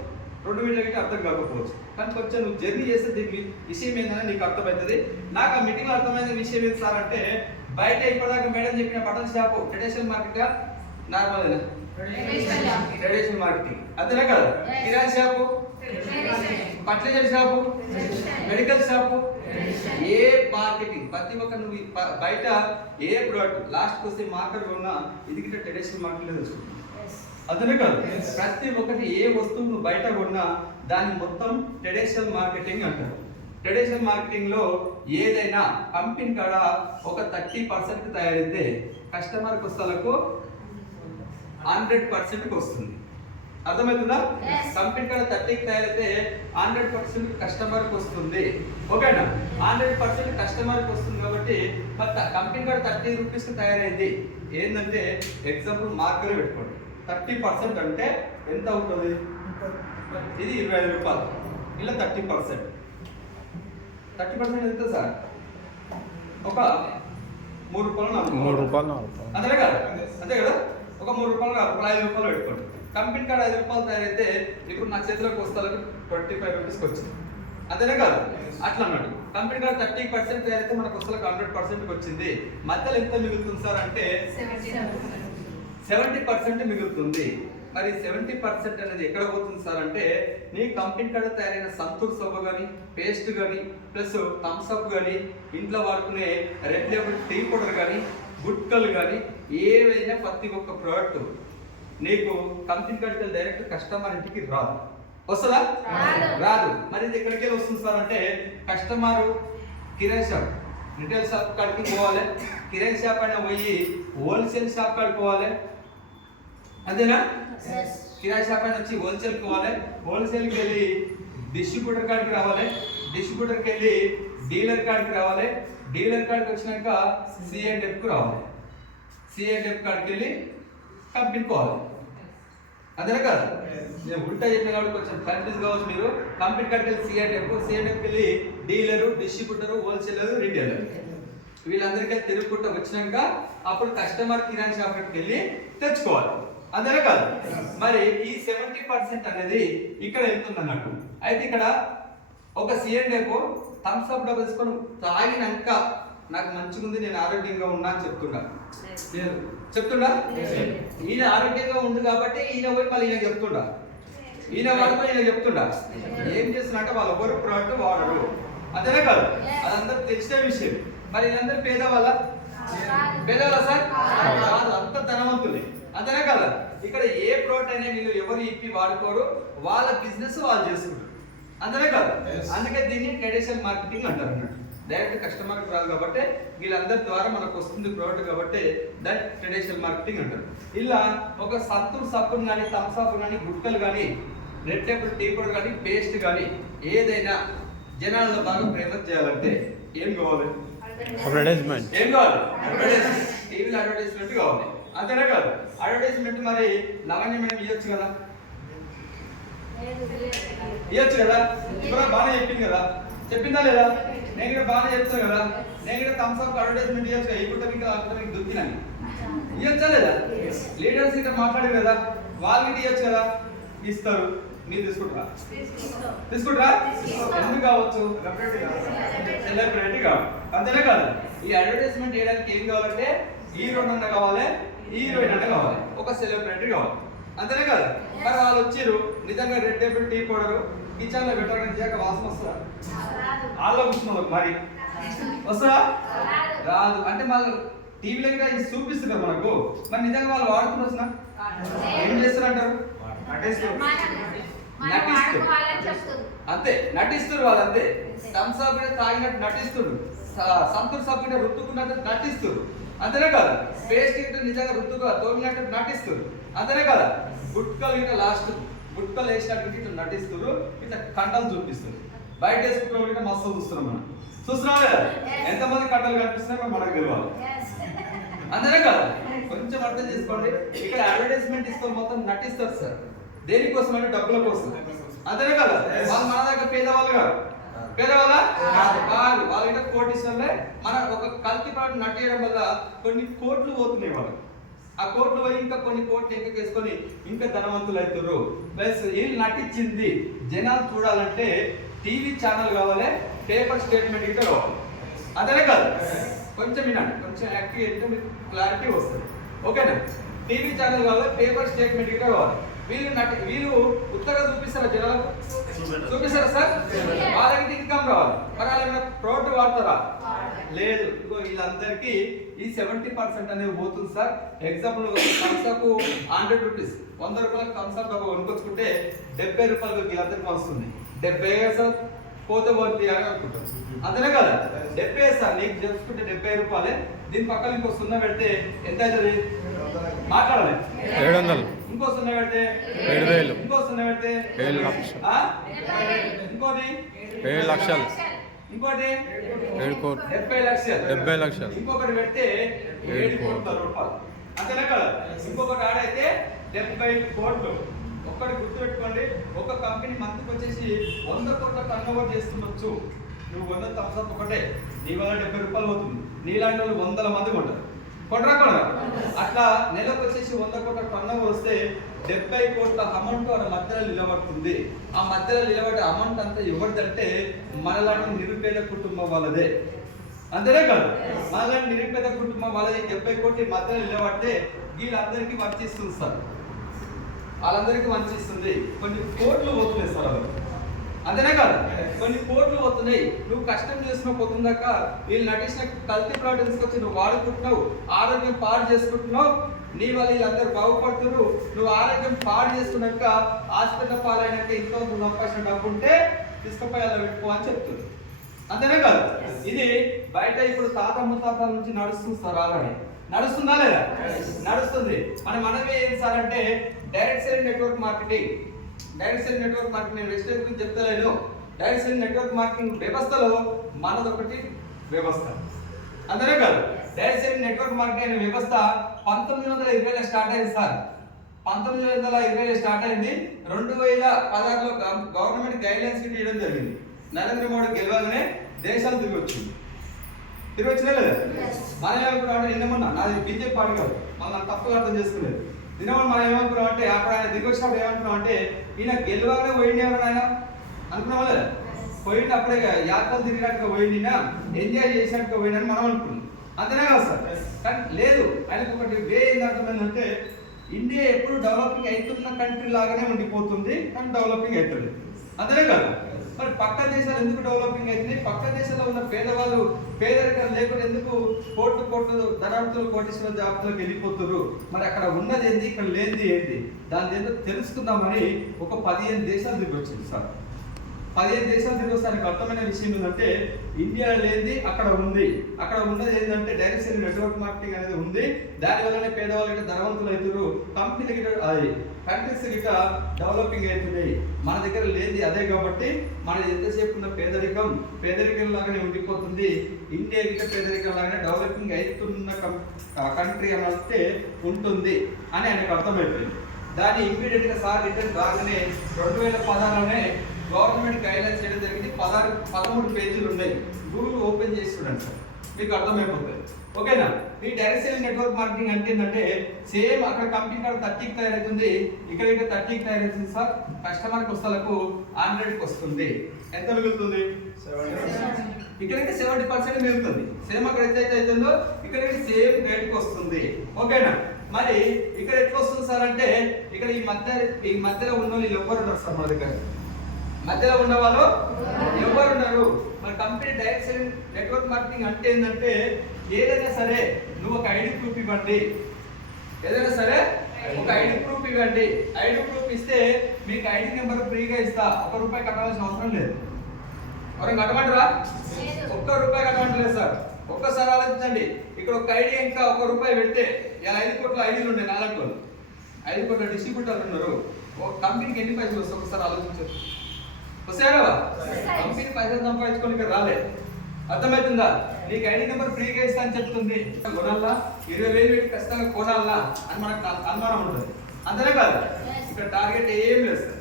2 మీటింగ్లకి అర్థం కాకపోవచ్చు, కానీ కొంచెం నువ్వు జర్నీ చేస్తే దీనికి విషయం ఏంటనే నీకు అర్థమవుతుంది. నాకు ఆ మీటింగ్లో అర్థమైన విషయం ఏంటి సార్ అంటే, బయట ఇప్పటిదాకా మేడం చెప్పిన button shop traditional market normal traditional marketing అంతేనా కదా? Kirana shop, fertilizer shop, medical shop, ఏ మార్కెటింగ్ ప్రతి ఒక్క నువ్వు బయట ఏ ప్రోడక్ట్ లాస్ట్కి వస్తే మార్కెట్ కొన్నా ఇది గిట్ట ట్రెడిషనల్ మార్కెట్లో తెలుసుకుంటావు. అంతేనే కాదు. ప్రతి ఒక్కటి ఏ వస్తువు నువ్వు బయట కొన్నా దాన్ని మొత్తం ట్రెడిషనల్ మార్కెటింగ్ అంటారు. ట్రెడిషనల్ మార్కెటింగ్ లో ఏదైనా కంపెనీ కాడ ఒక 30% తయారైతే కస్టమర్ వస్తువులకు 100% వస్తుంది. అర్థమవుతుందా? కంపెనీ కాడ 30కి తయారైతే 100% కస్టమర్కి వస్తుంది. ఓకేనా? 100% కస్టమర్కి వస్తుంది కాబట్టి కంపెనీ కాడ 30 రూపీస్కి తయారైంది. ఏంటంటే ఎగ్జాంపుల్ మార్కర్ పెట్టుకోండి. 30% అంటే ఎంత అవుతుంది? ఇది 25 రూపాయలు. ఇలా 30% ఎంత సార్? ఒక 3 రూపాయలు 4 రూపాయలు అంతే కదా? అంతే కదా? ఒక 3 రూపాయలు 5 రూపాయలు పెట్టుకోండి. కంపెనీ కాడ 5 రూపాయలు తయారైతే ఇప్పుడు నా చేతిలోకి వస్తాలకు 25 రూపీస్కి వచ్చింది. అంతేనే కాదు? అట్లా అన్నాడు. కంపెనీ కాడ 30% తయారైతే మనకు వస్తాలకు 100%కి వచ్చింది. మధ్యలో ఎంత మిగులుతుంది సార్ అంటే 70% మిగులుతుంది. మరి 70% అనేది ఎక్కడ పోతుంది సార్ అంటే, నీ కంపెనీ కాడ తయారైన సంతూర్ సబ్బు కానీ, పేస్ట్ కానీ, ప్లస్ థమ్స్ అప్ కానీ, ఇంట్లో వాడుకునే రెడ్ లేబుల్ టీ పౌడర్ కానీ, గుట్కలు కానీ, ఏవైనా ప్రతి ఒక్క ప్రోడక్ట్ నీకు కంపెనీ కాడికి డైరెక్ట్ కస్టమర్ ఇంటికి రాదు. వస్తుందా? రాదు. మరి ఇది ఎక్కడికి వెళ్ళి వస్తుంది సార్ అంటే, కస్టమర్ కిరాణా షాప్, రిటైల్ షాప్ కాడికి పోవాలి, కిరాణా షాప్ అయినా పోయి హోల్సేల్ షాప్ కాడికి పోవాలి. అంతేనా? కిరాణా షాప్ అయినా వచ్చి హోల్సేల్కి పోవాలి, హోల్సేల్కి వెళ్ళి డిస్ట్రిబ్యూటర్ కాడికి రావాలి, డిస్ట్రిబ్యూటర్కి వెళ్ళి డీలర్ కాడికి రావాలి, డీలర్ కాడికి వచ్చినాక C&Fకు రావాలి, C&F కాడికి వెళ్ళి కంపెనీకి పోవాలి. అంతేనా కదా? నేను ఉల్టా చెప్పిన కాబట్టి కొంచెం కన్ఫ్యూజ్ కావచ్చు మీరు. కంపెనీ కాడికి వెళ్ళి C&Fకి వెళ్ళి డీలరు, డిస్ట్రిబ్యూటరు, హోల్సేలరు, రిటైలర్ వీళ్ళందరికీ తిరుగుకుంటూ వచ్చినాక అప్పుడు కస్టమర్ కిరాణా షాప్కి వెళ్ళి తెచ్చుకోవాలి. అంతేనా కాదు? మరి ఈ 70% అనేది ఇక్కడ వెళ్తుంది అన్నట్టు. అయితే ఇక్కడ ఒక C&F థమ్స్ అప్ డబ్బు తీసుకొని తాగినాక నాకు మంచిగా ఉంది, నేను ఆరోగ్యంగా ఉన్నా అని చెప్తున్నా. ఈయన ఆరోగ్యంగా ఉంది కాబట్టి ఈయన పోయి మళ్ళీ ఈయన చెప్తుండా, ఈయన వాడుకొని ఈయన చెప్తుండా. ఏం చేస్తున్నట్టే వాళ్ళు ఎవరు ప్రోడక్ట్ వాడరు. అంతేనా కాదు? అదంతా తెలిసిన విషయం. మరి వీళ్ళందరూ పేదవాళ్ళ సార్? కాదు, అంత ధనవంతులే. అంతేనా కదా? ఇక్కడ ఏ ప్రోడక్ట్ అయినా వీళ్ళు ఎవరు ఇప్పి వాడుకోరు, వాళ్ళ బిజినెస్ వాళ్ళు చేసుకుంటారు, అంతనే కాదు. అందుకే దీన్ని ట్రెడిషనల్ మార్కెటింగ్ అంటారు అన్నట్టు. డైరెక్ట్ కస్టమర్కి రాదు కాబట్టి వీళ్ళందరి ద్వారా మనకు వస్తుంది ప్రోడక్ట్ కాబట్టి దట్ ట్రెడిషనల్ మార్కెటింగ్ అంటారు. ఇలా ఒక సంతూర్ సబ్బును కానీ, థమ్స్ అప్ కానీ, గుట్కలు కానీ, రెడ్ టేబుల్ టీ పౌడర్ కానీ, పేస్ట్ కానీ ఏదైనా జనాల్లో బాగా ఫేమస్ చేయాలంటే ఏం కావాలి? అడ్వర్టైజ్మెంట్. ఏం కావాలి? అడ్వర్టైజ్మెంట్. టీవీలో అడ్వర్టైజ్మెంట్ కావాలి, అంతేనా కాదు? అడ్వర్టైజ్మెంట్ మరి లవణ్య మేడం ఇవ్వచ్చు కదా, ఇవ్వచ్చు కదా. ఇప్పుడు బాగా చెప్పింది కదా, చెప్పిందా లేదా? నేను ఇక్కడ బాగా చెప్తాను కదా, నేను ఇక్కడ థమ్స్ అప్ అడ్వర్టైజ్మెంట్ ఇవ్వచ్చు కదా, ఇప్పుడు మీకు దొరికినాను ఇవ్వచ్చా లేదా? లీడర్స్ ఇక్కడ మాట్లాడారు కదా, వాళ్ళకి ఇవ్వచ్చు కదా, ఇస్తారు. మీరు తీసుకుంటారా? తీసుకుంటారా? ఎందుకు కావచ్చు? సెలబ్రిటీ కావాలి, అంతేనే కాదు. ఈ అడ్వర్టైజ్మెంట్ చేయడానికి ఏం కావాలంటే హీరోయిన్ అన్న కావాలి, హీరోయిన్ అన్న కావాలి, ఒక సెలబ్రిటీ కావాలి, అంతేనే కాదు. మరి వాళ్ళు వచ్చారు నిజంగా red table tea powder kitchen లో పెట్టడానికి నిజంగా వాసన వస్తుందా? వాళ్ళలో కూర్చున్నారు మరి వస్తుందా? రాదు. అంటే వాళ్ళు టీవీలో కూడా ఇది చూపిస్తుంది కదా మనకు, మరి నిజంగా వాళ్ళు వాడుతున్నా ఏం చేస్తారంటారు? అంతే, నటిస్తున్నారు వాళ్ళు, అంతే. థమ్స్ అప్ తాగినట్టు నటిస్తున్నారు, సంతూర్ సబ్బు రుద్దుకున్నట్టు నటిస్తున్నారు, అంతేనే కదా. పేస్ట్ నిజంగా రుద్దుగా తోమినట్టు నటిస్తున్నారు, అంతేనే కదా. గుట్కలు ఇట్లా లాస్ట్ గుట్కలు వేసినట్టు ఇట్లా నటిస్తున్నారు, ఇట్లా కంటలు చూపిస్తారు. బయట వేసుకుంటున్న ఇట్లా మస్తు చూస్తున్నాం మనం, చూస్తున్నాం లేదా? ఎంతమంది కంటలు కనిపిస్తున్నారో మనకు తెలియాలి, అంతేనే కదా. కొంచెం అర్థం చేసుకోండి. ఇక్కడ అడ్వర్టైజ్మెంట్ ఇస్తారు, మొత్తం నటిస్తారు సార్. దేనికోసం అంటే డబ్బుల కోసం, అంతేనే కదా. వాళ్ళు మన దగ్గర పేదవాళ్ళు కాదు, పేదవాళ్ళ కాదు. వాళ్ళ ఇంకా కోటీశ్వర్లే. మన ఒక కల్తీ పాటు నటియడం వల్ల కొన్ని కోట్లు పోతున్నాయి వాళ్ళకి. ఆ కోట్లు పోయి ఇంకా కొన్ని కోట్లు ఎక్కేసుకొని ఇంకా ధనవంతులు అవుతారు. ప్లస్ వీళ్ళు నటించింది జనాలు చూడాలంటే టీవీ ఛానల్ కావాలి, పేపర్ స్టేట్మెంట్ ఇంకా కావాలి, అంతేనే కాదు. కొంచెం వినండి, కొంచెం యాక్టివ్ అయితే మీకు క్లారిటీ వస్తుంది, ఓకేనా? టీవీ ఛానల్ కావాలి, పేపర్ స్టేట్మెంట్ ఇంకా కావాలి. వీళ్ళు ఉత్తగా చూపిస్తారా జనాలకు? చూపిస్తారా సార్? వాళ్ళకి ఇన్కమ్ రావాలి. మరి వాళ్ళు ఏమైనా ప్రోడక్ట్ వాడతారా? లేదు. ఇంకో వీళ్ళందరికీ ఈ 70% అనేది పోతుంది sir. Example Thums up 100 rupees, 100 రూపాయలకు థమ్స్ అప్ డబ్బా కొనుక్కొచ్చుకుంటే 70 రూపాయలకు వీళ్ళందరికీ వస్తుంది. 70 సార్ పోతే పోతే అని అనుకుంటారు, అంతేనే కదా. 70 సార్ నీకు చేసుకుంటే 70 రూపాయలే. దీని పక్కన ఇంకో 0 పెడితే ఎంత అవుతుంది? మాట్లాడాలి. 700. ఇంకో 0 పెడితే 7000. ఇంకో 0 పెడితే 7 లక్షలు. ఇంకోటి 7 లక్షలు. ఇంకోటి 7 కోట్లు. 70 లక్షలు. 70 లక్షలు. ఇంకొకటి పెడితే 7 కోట్ల రూపాయలు, అంతేనా కదా. ఇంకొకటి ఆడైతే 70 కోట్లు. ఒక్కటి గుర్తుపెట్టుకోండి, ఒక కంపెనీ మంత్కి వచ్చేసి 100 కోట్ల టర్నోవర్ చేస్తుండొచ్చు. నువ్వు 100 థమ్స్ అప్ ఒకటే నీ వల్ల 70 రూపాయలు అవుతుంది. నీలాంటి వాళ్ళు 100 మంది కొంటారు, కొనరా? అట్లా నెలకు వచ్చేసి 100 కోట్ల టర్నోవర్ వస్తే 70 కోట్ల అమౌంట్ వాళ్ళ మధ్యలో నిలబడుతుంది. ఆ మధ్యలో నిలబడే అమౌంట్ అంతా ఎవరిదంటే మనలాంటి నిరుపేద కుటుంబం వాళ్ళదే, అంతేనే కాదు. మనలాంటి నిరుపేద కుటుంబం వాళ్ళది 70 కోట్ల మధ్యలో నిలబడితే వీళ్ళందరికీ వంచిస్తుంది సార్, వాళ్ళందరికీ వంచిస్తుంది. కొన్ని కోట్లు పోతున్నాయి సార్ వాళ్ళు, అంతేనే కాదు. కొన్ని కోట్లు పోతున్నాయి. నువ్వు కష్టం చేసిన పోతుందాక వీళ్ళు నటించిన కల్తీ ప్రోడక్ట్స్ వచ్చి నువ్వు వాడుకుంటున్నావు, ఆరోగ్యం పాడు చేసుకుంటున్నావు. నీ వల్ల వీళ్ళందరూ బాగుపడుతున్నారు. నువ్వు ఆరోగ్యం పాడు చేసుకున్నాక హాస్పిటల్ పాలైనాక ఇంట్లో నువ్వు సంపాదించిన డబ్బు ఉంటే తీసుకుపోయి అలా పెట్టుకో అని చెప్తుంది, అంతేనే కాదు. ఇది బయట ఇప్పుడు తాత ముత్తాతల నుంచి నడుస్తుంది సార్, ఆల్రెడీ నడుస్తుందా లేదా? నడుస్తుంది. మనమే ఏం సార్ అంటే direct sale network marketing. Direct sale network marketing నేను వెస్టేజ్ గురించి చెప్తలేను. డైరెక్ట్ సేల్ నెట్వర్క్ మార్కెటింగ్ వ్యవస్థలో మనదొకటి వ్యవస్థ, అంతేనే కాదు. డైరెక్ట్ సేల్ నెట్వర్క్ మార్కెటింగ్ అనే వ్యవస్థ 1920లో స్టార్ట్ అయింది సార్. 1920లో స్టార్ట్ అయింది. 2016లో గవర్నమెంట్ గైడ్ లైన్స్ ఇవ్వడం జరిగింది. నరేంద్ర మోడీ గెలవగానే దేశాలు తిరిగి వచ్చినా లేదా? మన ఏమనుకున్నాం అంటే నిన్న నాది బీజేపీ పార్టీ కాదు, మనం తప్పుగా అర్థం చేసుకునేది. నిన్న మనం ఏమనుకున్నాం అంటే అప్పుడు ఆయన దిగి వచ్చినప్పుడు ఏమనుకున్నాం అంటే ఈయన గెలవగానే పోయింది ఎవరు ఆయన అనుకున్నావా లేదా? పోయింది అప్పుడే యాత్రలు తిరిగినట్టుగా పోయిందినా, ఎంజాయ్ చేసినట్టుగా పోయిందని మనం అనుకున్నాం, అంతేనే కదా సార్. కానీ లేదు, ఆయనకు ఒకటి వే ఏంటంటే ఇండియా ఎప్పుడు డెవలపింగ్ అవుతున్న కంట్రీ లాగానే ఉండిపోతుంది, కానీ డెవలపింగ్ అవుతుంది, అంతేనే కదా. మరి పక్క దేశాలు ఎందుకు డెవలపింగ్ అవుతుంది? పక్క దేశాల్లో ఉన్న పేదవాళ్ళు పేదరికం లేకుండా ఎందుకు కోట్లు ధనవంతులు కోటీశ్వర జాబులకు వెళ్ళిపోతున్నారు? మరి అక్కడ ఉన్నది ఏంది, ఇక్కడ లేనిది ఏంటి, దాని ఏంటో తెలుసుకుందామని ఒక 15 దేశాలు తిరిగి వచ్చింది సార్. 15 దేశాలు తిరిగి వస్తానికి అర్థమైన విషయం ఏంటంటే ఇండియా లేనిది అక్కడ ఉంది. అక్కడ ఉన్నది ఏంటంటే డైరెక్ట్ సెల్ నెట్వర్క్ మార్కెటింగ్ అనేది ఉంది. దానివల్లనే పేదవాళ్ళకి ధనవంతులు అవుతారు, కంపెనీ కంట్రీస్ గిట్ట డెవలపింగ్ అవుతున్నాయి. మన దగ్గర లేనిది అదే కాబట్టి మన ఎంతసేపు ఉన్న పేదరికం లాగానే ఉండిపోతుంది. ఇండియా గిట్ట పేదరికం లాగానే డెవలపింగ్ అవుతున్న కంట్రీ అని అంటే ఉంటుంది అని ఆయనకు అర్థమైపోయింది. దాన్ని ఇమ్మీడియట్ గా సార్ రిటర్న్ రాగానే 2016లోనే గవర్నమెంట్ గైడ్లైన్స్ చేయడం జరిగింది. 13 పేజీలు ఉన్నాయి. గూగుల్ ఓపెన్ చేసి చూడండి సార్, మీకు అర్థమైపోతుంది. ఓకేనా? ఈ డైరెక్ట్ సేల్ నెట్వర్క్ మార్కెటింగ్ అంటే ఏంటంటే సేమ్ అక్కడ కంపెనీ కాడ 30కి తయారవుతుంది, ఇక్కడ 30కి తయారవుతుంది సార్. కస్టమర్కి వస్తలకు 100కి వస్తుంది. ఎంత మిగులుతుంది? ఇక్కడైతే 70% మిగులుతుంది. సేమ్ అక్కడ ఎంత అవుతుందో ఇక్కడైతే సేమ్ రేట్కి వస్తుంది. ఓకేనా? మరి ఇక్కడ ఎట్లా వస్తుంది సార్ అంటే ఇక్కడ ఈ మధ్యలో ఉన్న వాళ్ళు ఎవ్వరు ఉన్నారు సార్? మన దగ్గర మధ్యలో ఉన్న వాళ్ళు ఎవరు ఉన్నారు? మన company direct cell network marketing అంటే ఏంటంటే ఏదైనా సరే నువ్వు ఒక ఐడి ప్రూఫ్ ఇవ్వండి. ఏదైనా సరే ఒక ఐడి ప్రూఫ్ ఇవ్వండి. ఐడి ప్రూఫ్ ఇస్తే మీకు ఐడి నెంబర్ ఫ్రీగా ఇస్తా. ₹1 కట్టాల్సిన అవసరం లేదు. ఎవరైనా కట్టమంటారా? ₹1 కట్టమంటలేదు సార్. ఒక్కసారి ఆలోచించండి. ఇక్కడ ఒక ఐడి ఇంకా ₹1 పెడితే ఇలా 5 కోట్ల ఐడీలు ఉన్నాయి. 4 కోట్లు 5 కోట్ల డిస్ట్రిబ్యూటర్లు ఉన్నారు. ఒక కంపెనీకి ఎన్ని పైసలు వస్తాయి ఒకసారి ఆలోచించండి. వస్తాయా? కంపెనీ పైసలు సంపాదించుకొని ఇక్కడ రాలే. అర్థమవుతుందా? నీకు ఐడి నెంబర్ ఫ్రీగా ఇస్తా అని చెప్తుంది. కొనాలా 20,000 పెట్టి ఖచ్చితంగా కొనాలా అని మనకు అనుమానం ఉంటుంది. అంతనే కాదు, ఇక్కడ టార్గెట్ ఏం లేదు సార్.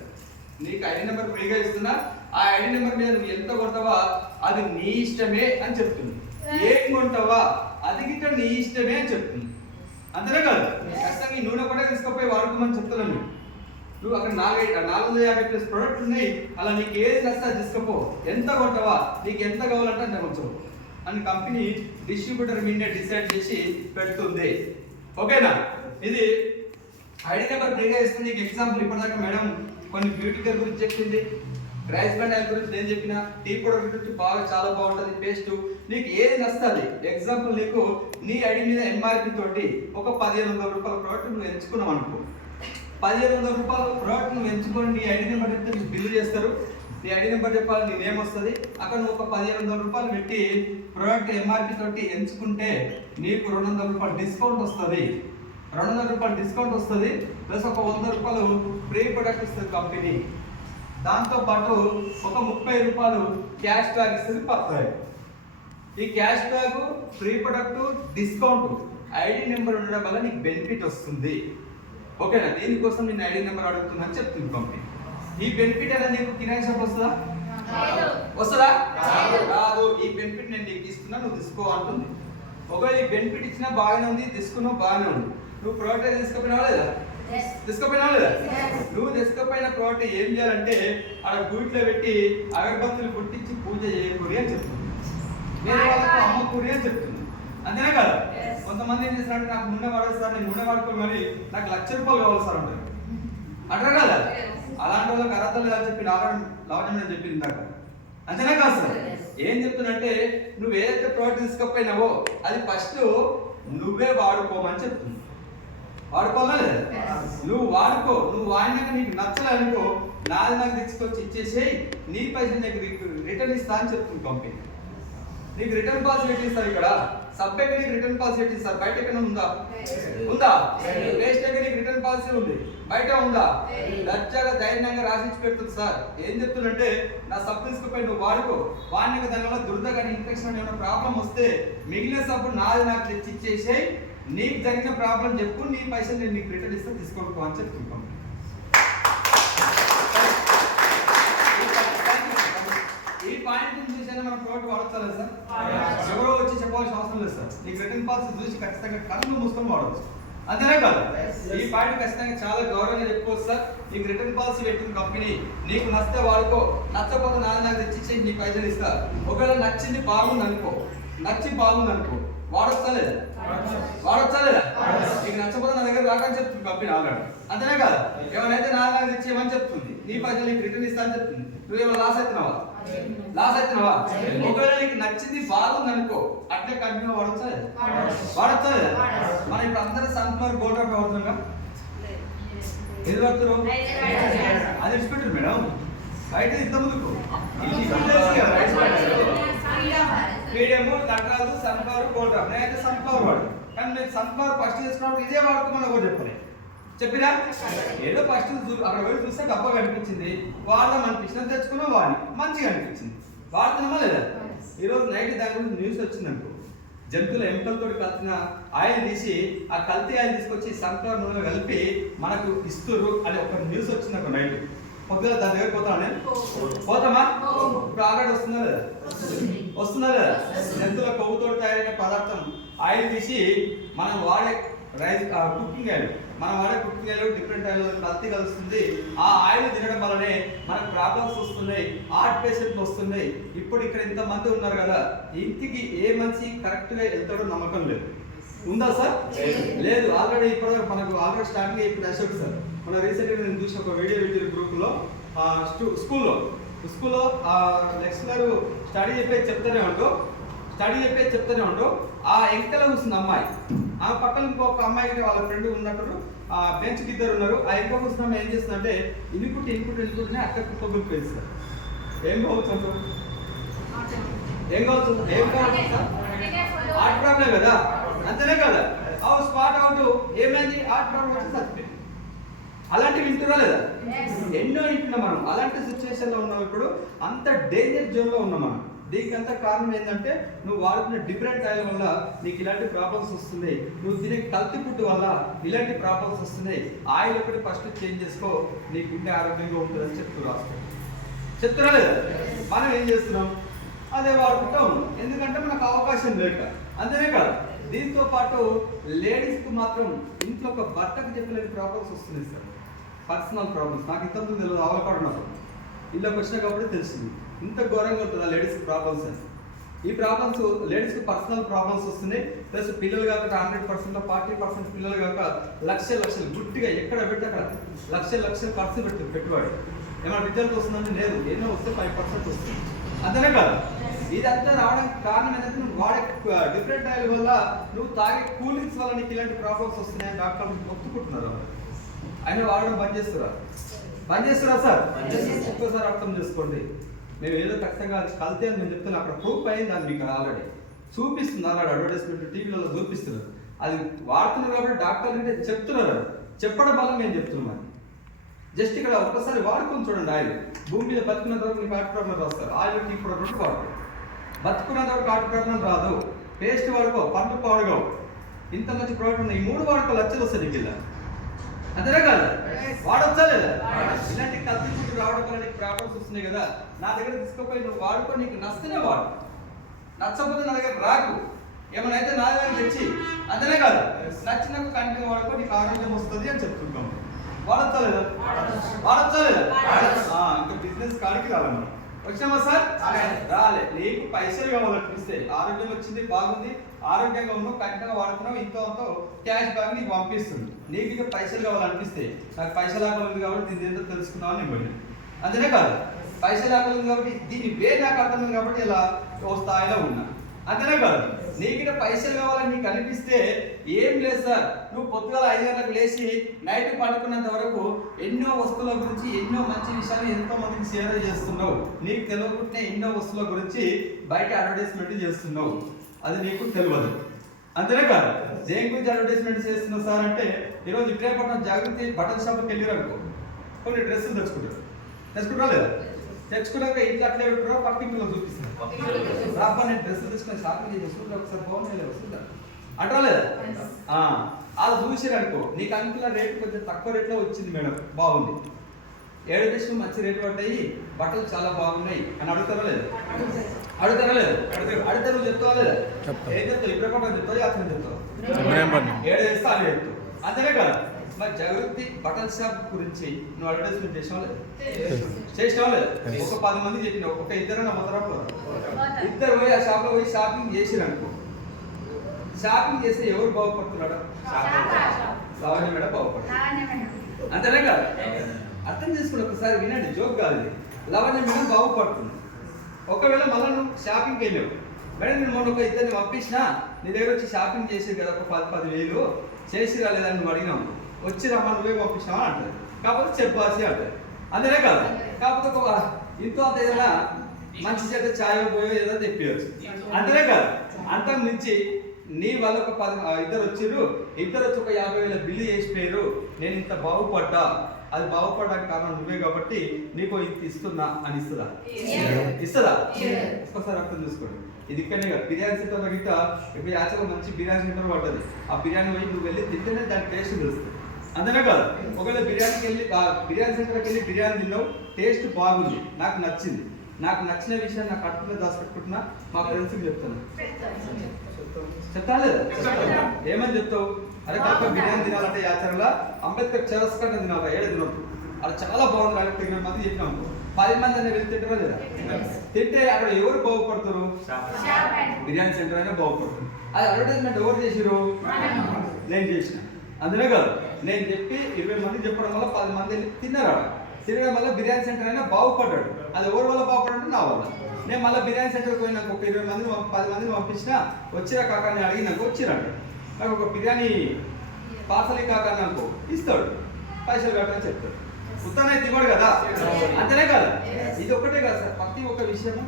నీకు ఐడి నెంబర్ ఫ్రీగా ఇస్తున్నా, ఆ ఐడి నెంబర్ మీద నువ్వు ఎంత కొడతావా అది నీ ఇష్టమే అని చెప్తుంది. ఏం కొంటావా అది గిట్ట నీ ఇష్టమే అని చెప్తుంది. అంతనే కాదు, ఖచ్చితంగా ఈ నూనె కూడా తీసుకుపోయి వాడుకోమని చెప్తున్నాను. నువ్వు అక్కడ 450+ ప్రొడక్ట్ ఉన్నాయి. అలా నీకు ఏది నచ్చితే తీసుకపో, ఎంత కొంటావా నీకు ఎంత కావాలంటే అంత కొంచెం అని కంపెనీ డిస్ట్రిబ్యూటర్ మీదే డిసైడ్ చేసి పెడుతుంది. ఓకేనా? ఇది ఐడి నెంబర్ ఫ్రీగా ఇస్తుంది. నీకు ఎగ్జాంపుల్ ఇప్పటిదాకా మేడం కొన్ని బ్యూటీ కేర్ గురించి చెప్పింది, రైస్ బ్రాండ్ ఆయిల్ గురించి నేను చెప్పిన, టీ పౌడర్ గురించి చాలా బాగుంటుంది పేస్ట్. నీకు ఏది నచ్చుతుంది. ఎగ్జాంపుల్ నీకు నీ ఐడి మీద ఎంఆర్పి తోటి ఒక ₹1,500 ప్రోడక్ట్ నువ్వు ఎంచుకున్నావు అనుకో. ₹1,500 ప్రోడక్ట్ నువ్వు ఎంచుకొని నీ ఐడి నెంబర్ చెప్తే నీకు బిల్లు చేస్తారు. నీ ఐడి నెంబర్ చెప్పాలి, నీ నేమ్ వస్తుంది. అక్కడ నువ్వు ఒక ₹1,500 పెట్టి ప్రోడక్ట్ ఎంఆర్పి తోటి ఎంచుకుంటే నీకు ₹200 డిస్కౌంట్ వస్తుంది. ₹200 డిస్కౌంట్ వస్తుంది. ప్లస్ ఒక ₹100 ఫ్రీ ప్రొడక్ట్ ఇస్తుంది కంపెనీ. దాంతో పాటు ఒక ₹30 క్యాష్ బ్యాక్ ఇస్తుంది పర్సనల్. ఈ cash back, free product, discount ID number ఉండడం వల్ల నీకు బెనిఫిట్ వస్తుంది. ఓకేనా? దీనికోసం నేను ఐడి నెంబర్ అడుగుతున్నాను చెప్తుంది కంపెనీ. ఈ బెనిఫిట్ అనేది నీకు కిరాయి షాప్ వస్తుందా? రాదు. ఈ బెనిఫిట్ నేను నీకు ఇస్తున్నా, నువ్వు తీసుకో అంటుంది. ఒకవేళ ఈ బెనిఫిట్ ఇచ్చినా బాగానే ఉంది, తీసుకున్నావు బాగానే ఉంది. నువ్వు ప్రోడక్ట్ తీసుకుపోయినావా లేదా? నువ్వు తీసుకుపోయిన ప్రోడక్ట్ ఏం చేయాలంటే ఆడ గూట్లో పెట్టి అగరబత్తులు పుట్టించి పూజ చేయకూరి అని చెప్తుంది. నేను వాళ్ళకు అమ్మకూరి అని చెప్తుంది. అంతేనా కదా? కొంతమంది ఏం చేస్తారంటే నాకు నూనె వాడదు సార్, నేను నూనె వాడుకోను మరి నాకు ₹1,00,000 కావాలి సార్ అంటారు. అంటారు కదా? అలాంటి వాళ్ళకి అర్హత లేదని చెప్పి లావణ్యం అని చెప్పింది ఇందాక. అంతేనా కాదు సార్? ఏం చెప్తున్నంటే నువ్వు ఏదైతే ప్రోడక్ట్ తీసుకుపోయినావో అది ఫస్ట్ నువ్వే వాడుకోమని చెప్తుంది. వాడుకోవాలా లేదా? నువ్వు వాడుకో. నువ్వు వాడినాక నీకు నచ్చలేనుకో, నాది నాకు తెచ్చుకొచ్చి ఇచ్చేసేయి, నీ పైసలు నీకు రిటర్న్ ఇస్తా అని చెప్తుంది కంపెనీ. నీకు రిటర్న్ పాలసీ ఇస్తారు. ఇక్కడ సబ్జెక్ట్ నీకు రిటర్న్ పాలసీ ఇస్తారు. బయట ఎక్కడ ఉందా? వేస్ట్ నీకు రిటర్న్ పాలసీ ఉంది, బయట ఉందా? దర్జాగా ధైర్యంగా రాసిచ్చి పెడుతుంది. సార్ ఏం చెప్తుందంటే నా సబ్ తీసుకుపోయి నువ్వు వాడుకో, వాడినాక దానివల్ల దురద కానీ ఇన్ఫెక్షన్ ఏమైనా ప్రాబ్లం వస్తే మిగిలిన సబ్బు నాది నాకు తెచ్చి ఇచ్చేసేయి, నీకు జరిగిన ప్రాబ్లం చెప్పు, నీ పైసలు నేను నీకు రిటర్న్ ఇస్తే తీసుకోనుకో అని చెప్తున్నాను. ఈ పాయింట్ చూసి మన ప్రోడక్ట్ వాడచ్చా సార్? ఎవరో వచ్చి చెప్పాల్సిన అవసరం లేదు సార్. నీకు రిటర్న్ పాలసీ చూసి ఖచ్చితంగా కళ్ళు మూసుకొని వాడవచ్చు. అంతేనా కాదు? ఈ పాయింట్ ఖచ్చితంగా చాలా గౌరవంగా చెప్పుకోవచ్చు సార్. నీకు రిటర్న్ పాలసీ పెట్టిన కంపెనీ, నీకు నచ్చితే వాడుకో, నచ్చకపోతే నాకు తెచ్చిచ్చే నీ పైసలు ఇస్తా. ఒకవేళ నచ్చింది బాగుంది అనుకో, వాడొచ్చా లేదా? నీకు నచ్చకపోతే నా దగ్గర రాకని చెప్తుంది కంపెనీ ఆల్రెడీ. అంతేనే కాదు? ఏమైనా నాకు తెచ్చేయమని చెప్తుంది, నీ పైసలు నీకు రిటర్న్ ఇస్తా అని చెప్తుంది. నువ్వేమో లాస్ అవుతున్నావా? ఒకవేళ నీకు నచ్చింది బాగుంది అనుకో అట్లే కంటిన్యూ వాడచ్చా వాడచ్చా మనం ఇప్పుడు అందరూ సన్ఫ్లవర్ గోల్డ్ డ్రాప్ వాడుతున్నాం ఏది వాడుతున్నాం అది ఇచ్చిపెట్టారు మేడం అయితే ఇంత ముందుకు medium Nataraju sunflower gold drop నేనైతే సన్ఫ్లవర్ వాడు కానీ నేను సన్ఫ్లవర్ ఫస్ట్ చేసుకున్నప్పుడు ఇదే వాడుకోమని ఎవరు చెప్పలే చెప్పినా ఏదో ఫస్ట్ అక్కడ పోయి చూస్తే డబ్బా కనిపించింది వాడదాం అనిపించింది తెచ్చుకున్నాం వాడి మంచిగా అనిపించింది వాడుతున్నామా లేదా ఈరోజు నైట్ దాని గురించి న్యూస్ వచ్చిందనుకో జంతువుల ఎముకలతో కలిసిన ఆయిల్ తీసి ఆ కల్తీ ఆయిల్ తీసుకొచ్చి సన్ఫ్లవర్ నూనె కలిపి మనకు ఇస్తుర్రు అని ఒక న్యూస్ వచ్చింది ఒక నైట్ పొద్దున దాని దగ్గర పోతామా నేను పోతామా ఇప్పుడు ఆల్రెడీ వస్తుందా లేదా వస్తుందా లేదా జంతువుల కొవ్వుతో తయారైన పదార్థం ఆయిల్ తీసి మనం వాడే రైస్ కుకింగ్ ఆయిల్ మనం వాడే కుకింగ్ ఆయిల్ డిఫరెంట్ ఆయిల్ కల్తీ కలుస్తుంది ఆ ఆయిల్ తినడం వల్లనే మనకు ప్రాబ్లమ్స్ వస్తున్నాయి హార్ట్ పేషెంట్లు వస్తున్నాయి ఇప్పుడు ఇక్కడ ఇంతమంది ఉన్నారు కదా ఇంటికి ఏ మనిషి కరెక్ట్ గా వెళ్తాడో నమ్మకం లేదు ఉందా సార్ లేదు ఆల్రెడీ ఇప్పుడు మనకు ఆల్రెడీ స్టార్టింగ్ ఇప్పుడు అశోక్ సార్ మన రీసెంట్గా నేను చూసిన ఒక వీడియో పెట్టిన గ్రూప్ లో స్కూల్లో లెక్చరర్ స్టడీ చెప్తూనే ఉంటూ ఆ ఎంకల కూర్చుంది అమ్మాయి ఆ పక్కన ఇంకొక అమ్మాయికి వాళ్ళ ఫ్రెండ్ ఉన్నట్టు ఆ బెంచ్ కి ఇద్దరు ఉన్నారు ఆ ఇంకో కూర్చున్న అమ్మాయి ఏం చేస్తుందంటే ఇనుకుంటే అక్కడ కుప్పగులు పేస్తారు ఏం కావచ్చు ఏం కావచ్చు సార్ ఆర్ట్ ప్రాబ్లం కదా అంతేనే కదా ఆ స్పాట్ అవుట్ ఏమైంది ఆర్ట్ ప్రాబ్లం వచ్చి చచ్చిపోయింది అలాంటివి వింటున్నా లేదా ఎన్నో వింటున్నాం మనం అలాంటి సిచ్యువేషన్ లో ఉన్నాం ఇప్పుడు అంత డేంజర్ జోన్ లో ఉన్నాం మనం దీనికి అంత కారణం ఏంటంటే నువ్వు వాడుతున్న డిఫరెంట్ ఆయిల్ వల్ల నీకు ఇలాంటి ప్రాబ్లమ్స్ వస్తున్నాయి నువ్వు తినే కల్తీ ఫుడ్ వల్ల ఇలాంటి ప్రాబ్లమ్స్ వస్తున్నాయి ఆయిల్ ఒకటి ఫస్ట్ చేంజ్ చేసుకో నీకు గుండె ఆరోగ్యంగా ఉంటుందని చెప్తున్నా లేదా మనం ఏం చేస్తున్నాం అదే వాడుకుంటా ఉన్నాం ఎందుకంటే మనకు అవకాశం లేక అంతేనే కాదు దీంతో పాటు లేడీస్కి మాత్రం ఇంట్లో ఒక భర్తకు చెప్పలేని ప్రాబ్లమ్స్ వస్తున్నాయి సార్ పర్సనల్ ప్రాబ్లమ్స్ నాకు ఇంతకుముందు తెలియదు అవకాశం ఇల్లుకి వచ్చినా కాబట్టి తెలిసింది ఇంత ఘోరంగా ఉంటుంది ఆ లేడీస్ ప్రాబ్లమ్స్ అని ఈ ప్రాబ్లమ్స్ లేడీస్కి పర్సనల్ ప్రాబ్లమ్స్ వస్తున్నాయి ప్లస్ పిల్లలు కాక 100%లో 40% పిల్లలు కాక లక్షలు గుట్టిగా ఎక్కడ పెట్టి అక్కడ లక్షలు ఖర్చు పెట్టుబడి ఏమైనా రిజల్ట్ వస్తుందంటే లేదు ఎన్నో వస్తే 5% వస్తుంది అంతేనే కాదు ఇదంతా రావడానికి కారణం ఏంటంటే నువ్వు వాడే డిఫరెంట్ ఆయిల్ వల్ల నువ్వు తాగే కూల్ డ్రింక్స్ వల్ల నీకు ఇలాంటి ప్రాబ్లమ్స్ వస్తున్నాయని డాక్టర్లు మొత్తుకుంటున్నారు ఆయన వాడడం బంద్ చేస్తురా సార్ ఒక్కసారి అర్థం చేసుకోండి మేము ఏదో ఖచ్చితంగా కల్తీ అని నేను చెప్తున్నా అక్కడ ప్రూఫ్ అయింది అది మీకు ఆల్రెడీ చూపిస్తుంది ఆల్రెడీ అడ్వర్టైజ్మెంట్ టీవీలలో చూపిస్తున్నారు అది వాడుతున్నారు కాబట్టి డాక్టర్లు చెప్తున్నారు చెప్పడం వల్ల మేము చెప్తున్నాం అది జస్ట్ ఇక్కడ ఒక్కసారి వాడుకొని చూడండి ఆయిల్ భూమి మీద బతుకున్నంత వరకు నీకు హార్ట్ ప్రాబ్లం రాస్తారు ఆయిల్ టీ కూడా 2 వాడుకో బతుకున్నంత వరకు హార్ట్ ప్రాబ్లం రాదు పేస్ట్ వాడుకో పండ్లు పాడుకో ఇంత మంచి ప్రోడక్ట్ ఉన్నాయి 3 వాడుకో లక్షలు వస్తాయి నీకు ఇలా అంతేనా కాదు వాడొచ్చా లేదా ఇలాంటి కల్తీ ఫుడ్ రావడం వల్ల నీకు ప్రాబ్లమ్స్ వస్తున్నాయి కదా నా దగ్గర తీసుకుపోయి నువ్వు వాడుకో నీకు నచ్చితేనే వాడు నచ్చకపోతే నా దగ్గర రాకు ఏమైనా అయితే నా దగ్గర తెచ్చి అంతేనే కాదు నచ్చినాక కంటిన్యూ వాడుకో నీకు ఆరోగ్యం వస్తుంది అని చెప్తుంటాం వాడొచ్చా లేదా ఇంకా బిజినెస్ కాడికి రావాలి మనం వచ్చామా సార్ రాలే నీకు పైసలు కావాలనిపిస్తే ఆరోగ్యం వచ్చింది బాగుంది ఆరోగ్యంగా ఉన్నావు కంటిన్యూగా వాడుతున్నావు ఇంతో క్యాష్ బ్యాక్ నీకు పంపిస్తుంది నీకు ఇక పైసలు కావాలనిపిస్తే నాకు పైసలు ఆకలి కాబట్టి దీని ఏంటో తెలుసుకున్నావు అని ఇవ్వండి అంతేనే కాదు పైసలు ఆకలి ఉంది కాబట్టి దీని వే నాకు అర్థం కాబట్టి ఇలా ఓ స్థాయిలో ఉన్నా అంతేనే కాదు నీకు పైసలు కావాలని నీకు అనిపిస్తే ఏం లేదు సార్ నువ్వు పొద్దుగాల 5 గంటలకు లేచి నైట్ పడుకున్నంత వరకు ఎన్నో వస్తువుల గురించి ఎన్నో మంచి విషయాలు ఎంతో మందికి షేర్ చేస్తున్నావు నీకు తెలియకుండానే ఎన్నో వస్తువుల గురించి బయట అడ్వర్టైజ్మెంట్ చేస్తున్నావు అది నీకు తెలియదు అంతేనే కాదు దేని గురించి అడ్వర్టైజ్మెంట్ చేస్తున్నావు సార్ అంటే ఈరోజు ఇబ్రాహీంపట్నం జాగృతి బట్టల షాప్కి వెళ్ళారనుకో కొన్ని డ్రెస్సులు తెచ్చుకుంటారా లేదా తెచ్చుకున్నాక ఇంట్లో అట్లే పెట్టారో పక్కింట్లో చూపిస్తున్నారు రాబా నేను డ్రెస్సులు తెచ్చుకొని షాపింగ్ చేసి వస్తుంది ఒకసారి బాగున్నాయి వస్తుందా అంటారా లేదా అది చూసిరనుకో నీకు అనుకున్న రేటు కొంచెం తక్కువ రేట్లో వచ్చింది మేడం బాగుంది 7 డ్రెస్సులు మంచి రేటు పడ్డాయి బట్టలు చాలా బాగున్నాయి అని అడుగుతారా లేదా అడిగితే నువ్వు చెప్తావా లేదా ఏం చెప్తావు ఇబ్రాహీంపట్నం చెప్తావు అతను చెప్తావు 7 చేస్తా అని చెప్తావు అంతేనే కదా మరి జాగృతి బట్టల షాప్ గురించి నువ్వు అడ్వర్టైజ్మెంట్ చేసినావా లేదా ఒక 10 మంది చెప్పినావు ఒక ఇద్దరు నమ్మతారా ఇద్దరు పోయి ఆ షాప్ లో పోయి షాపింగ్ చేసిరనుకో షాపింగ్ చేస్తే ఎవరు బాగుపడుతున్నాడు లావణ్య మేడం బాగుపడుతుంది అంతేనే కాదు అర్థం చేసుకుని ఒకసారి వినండి జోక్ కాదు లావణ్య మేడం బాగుపడుతుంది ఒకవేళ మళ్ళీ నువ్వు షాపింగ్కి వెళ్ళావు మేడం నేను మొన్న ఒక ఇద్దరిని పంపించిన నీ దగ్గర వచ్చి షాపింగ్ చేసి కదా ఒక 10,000 చేసి రాలేదని నువ్వు అడిగినావు, వచ్చి రమ్మని నువ్వే పంపించినావా అంటారు. కాకపోతే చెప్పాల్సి అంటారు, అంతేనే కదా. కాకపోతే ఒక ఇంతో అంత ఏదైనా మంచి చేత ఛాయో పోయో ఏదో తెప్పియచ్చు, అంతేనే కదా. అంతకు మించి నీ వల్ల ఒక 10 ఇద్దరు వచ్చిర్రు, ఇద్దరు వచ్చి ఒక 50,000 బిల్లు చేసిపోయారు, నేను ఇంత బాగుపడ్డా, అది బాగుపడడానికి కారణం నువ్వే కాబట్టి నీకు ఇంత ఇస్తున్నా అని ఇస్తుందా? ఇస్తుందా? ఒక్కసారి అర్థం చూసుకోండి. ఇది ఇక్కడనే కదా బిర్యానీ సెంటర్లో గిట్ట ఇప్పుడు యాచలో మంచి బిర్యానీ సెంటర్ పడ్డది, ఆ బిర్యానీ పోయి నువ్వు వెళ్ళి తింటేనే దాని టేస్ట్ తెలుస్తుంది, అంతేనే కదా. ఒకవేళ బిర్యానీకి వెళ్ళి బిర్యానీ సెంటర్కి వెళ్ళి బిర్యానీ తిన్నావు, టేస్ట్ బాగుంది, నాకు నచ్చింది, నాకు నచ్చిన విషయం నాకు కట్టుకునే దాచిపెట్టుకుంటున్నా మా ఫ్రెండ్స్కి చెప్తాను, చెప్తా లేదా? ఏమని చెప్తావు? అరే కాక బిర్యానీ తినాలంటే యాచరలా అంబేద్కర్ చౌరస్తా తినాలి, 7 తినొద్దు, అది చాలా బాగుంది, నాకు 3 మంది చెప్పినాం, 10 మంది అనే వెళ్ళి తింటారా లేదా? తింటే అక్కడ ఎవరు బాగుపడతారు? బిర్యానీ సెంటర్ అయినా బాగుపడుతుంది. అది అడ్వర్టైజ్మెంట్ ఎవరు చేసిరు? నేను చేసిన, అందులో కాదు నేను చెప్పి 20 మంది చెప్పడం వల్ల 10 మంది వెళ్ళి తిన్నారు, తినడం వల్ల బిర్యానీ సెంటర్ అయినా బాగుపడ్డాడు. అది ఎవరి వల్ల బాగుపడ్డాడు? నా వల్ల. నేను మళ్ళీ బిర్యానీ సెంటర్కి పోయినాక ఒక 20 మందిని 10 మందిని పంపించిన, వచ్చిరా కాక అని అడిగినాక వచ్చిరాడు, నాకు ఒక బిర్యానీ పార్సల్ కాక అనుకో ఇస్తాడు, పైసలు కట్టని చెప్తాడు, ఉత్తనే ఇవ్వడు కదా, అంతనే కదా. ఇది ఒకటే కదా సార్, ప్రతి ఒక్క విషయం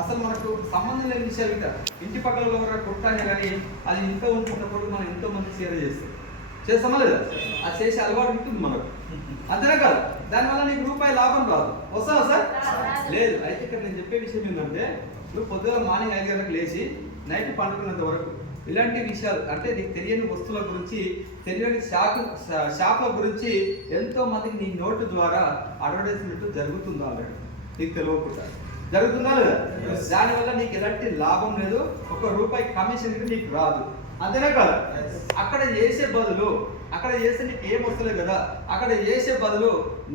అసలు మనకు సంబంధం లేని విషయాలు ఇంకా ఇంటి పక్కల కొట్టానే కానీ అది ఇంత ఉంటున్నప్పుడు మనం ఎంతో మంది షేర్ చేస్తామా లేదా? అది చేసే అలవాటు ఉంటుంది మనకు, అంతనే కాదు. దానివల్ల నీకు రూపాయి లాభం రాదు, వస్తుందా సార్? లేదు. అయితే ఇక్కడ నేను చెప్పే విషయం ఏంటంటే నువ్వు పొద్దుగా మార్నింగ్ 5 గంటలకు లేచి నైట్ పండుకున్నంత వరకు ఇలాంటి విషయాలు అంటే నీకు తెలియని వస్తువుల గురించి, తెలియని షాపుల గురించి ఎంతో మందికి నీ నోటు ద్వారా అడ్వర్టైజ్మెంట్ జరుగుతుందా? ఆల్రెడీ నీకు తెలియకుండా జరుగుతుందా లేదా? దానివల్ల నీకు ఎలాంటి లాభం లేదు, 1 రూపాయి కమిషన్ నీకు రాదు, అంతేనే కాదు. అక్కడ చేసే బదులు అక్కడ చేస్తే నీకు ఏం వస్తలేదు కదా, అక్కడ చేసే బదులు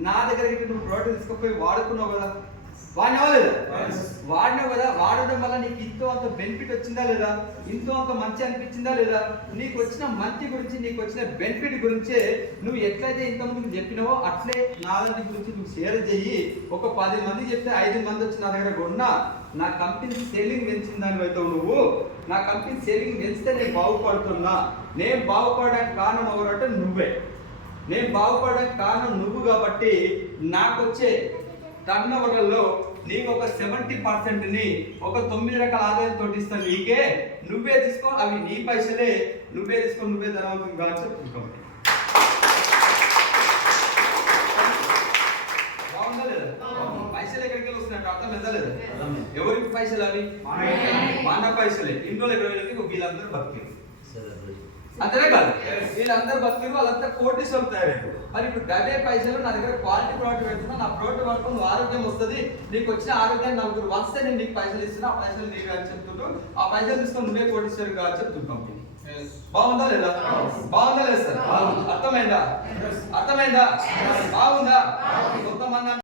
నా దగ్గరికి నువ్వు ప్రోడక్ట్ తీసుకుపోయి వాడుకున్నావు కదా, వాడినావా లేదా? వాడినావు కదా, వాడడం వల్ల నీకు ఇంతో అంత బెనిఫిట్ వచ్చిందా లేదా? ఇంతో అంత మంచి అనిపించిందా లేదా? నీకు వచ్చిన మంచి గురించి, నీకు వచ్చిన బెనిఫిట్ గురించే నువ్వు ఎట్లయితే ఇంతకుముందు చెప్పినావో అట్లే నా దాని గురించి నువ్వు షేర్ చేయి. ఒక 10 మంది చెప్తే 5 మంది వచ్చి నా దగ్గర కొన్నా, నా కంపెనీ సేలింగ్ పెంచిన దాని అవుతావు నువ్వు. నా కంపెనీ సేలింగ్ పెంచితే నేను బాగుపడుతున్నా, నేను బాగుపడడానికి కారణం ఎవరంటే నువ్వే. నేను బాగుపడడానికి కారణం నువ్వు కాబట్టి నాకు వచ్చే టర్న్ ఓవర్లలో నీకు ఒక 70%ని ఒక 9 రకాల ఆదాయంతో ఇస్తాను నీకే, నువ్వే తీసుకో, అవి నీ పైసలే, నువ్వే తీసుకో, నువ్వే ధనవంతం కావచ్చు చెప్పుకుంటాం. బాగుందా లేదా? పైసలు ఎక్కడికి వస్తున్నాయి అర్థం ఎంత లేదు? ఎవరికి పైసలు అవి? మన పైసలే. ఇంట్లో ఎక్కడ వీళ్ళందరూ బతికి, అంతనే కాదు వీళ్ళందరూ బతికి వాళ్ళంతా కోటీశ్వరులు తయారయ్యారు. మరి ఇప్పుడు గదే పైసలు నా దగ్గర క్వాలిటీ ప్రోడక్ట్ పెడుతున్నా, నా ప్రోడక్ట్ పట్టుకుని ఆరోగ్యం వస్తుంది, నీకు వచ్చిన ఆరోగ్యాన్ని 4 వస్తే నేను నీకు పైసలు ఇస్తున్నా, ఆ పైసలు నీకు అని చెప్తుంటూ ఆ పైసలు తీసుకొని నువ్వే కోటీశ్వరు కాదు చెప్తుంటాం. బాగుందా లేదా? బాగుందా లేదా సార్? అర్థమైందా? అర్థమైందా? బాగుందా? కొంతమంది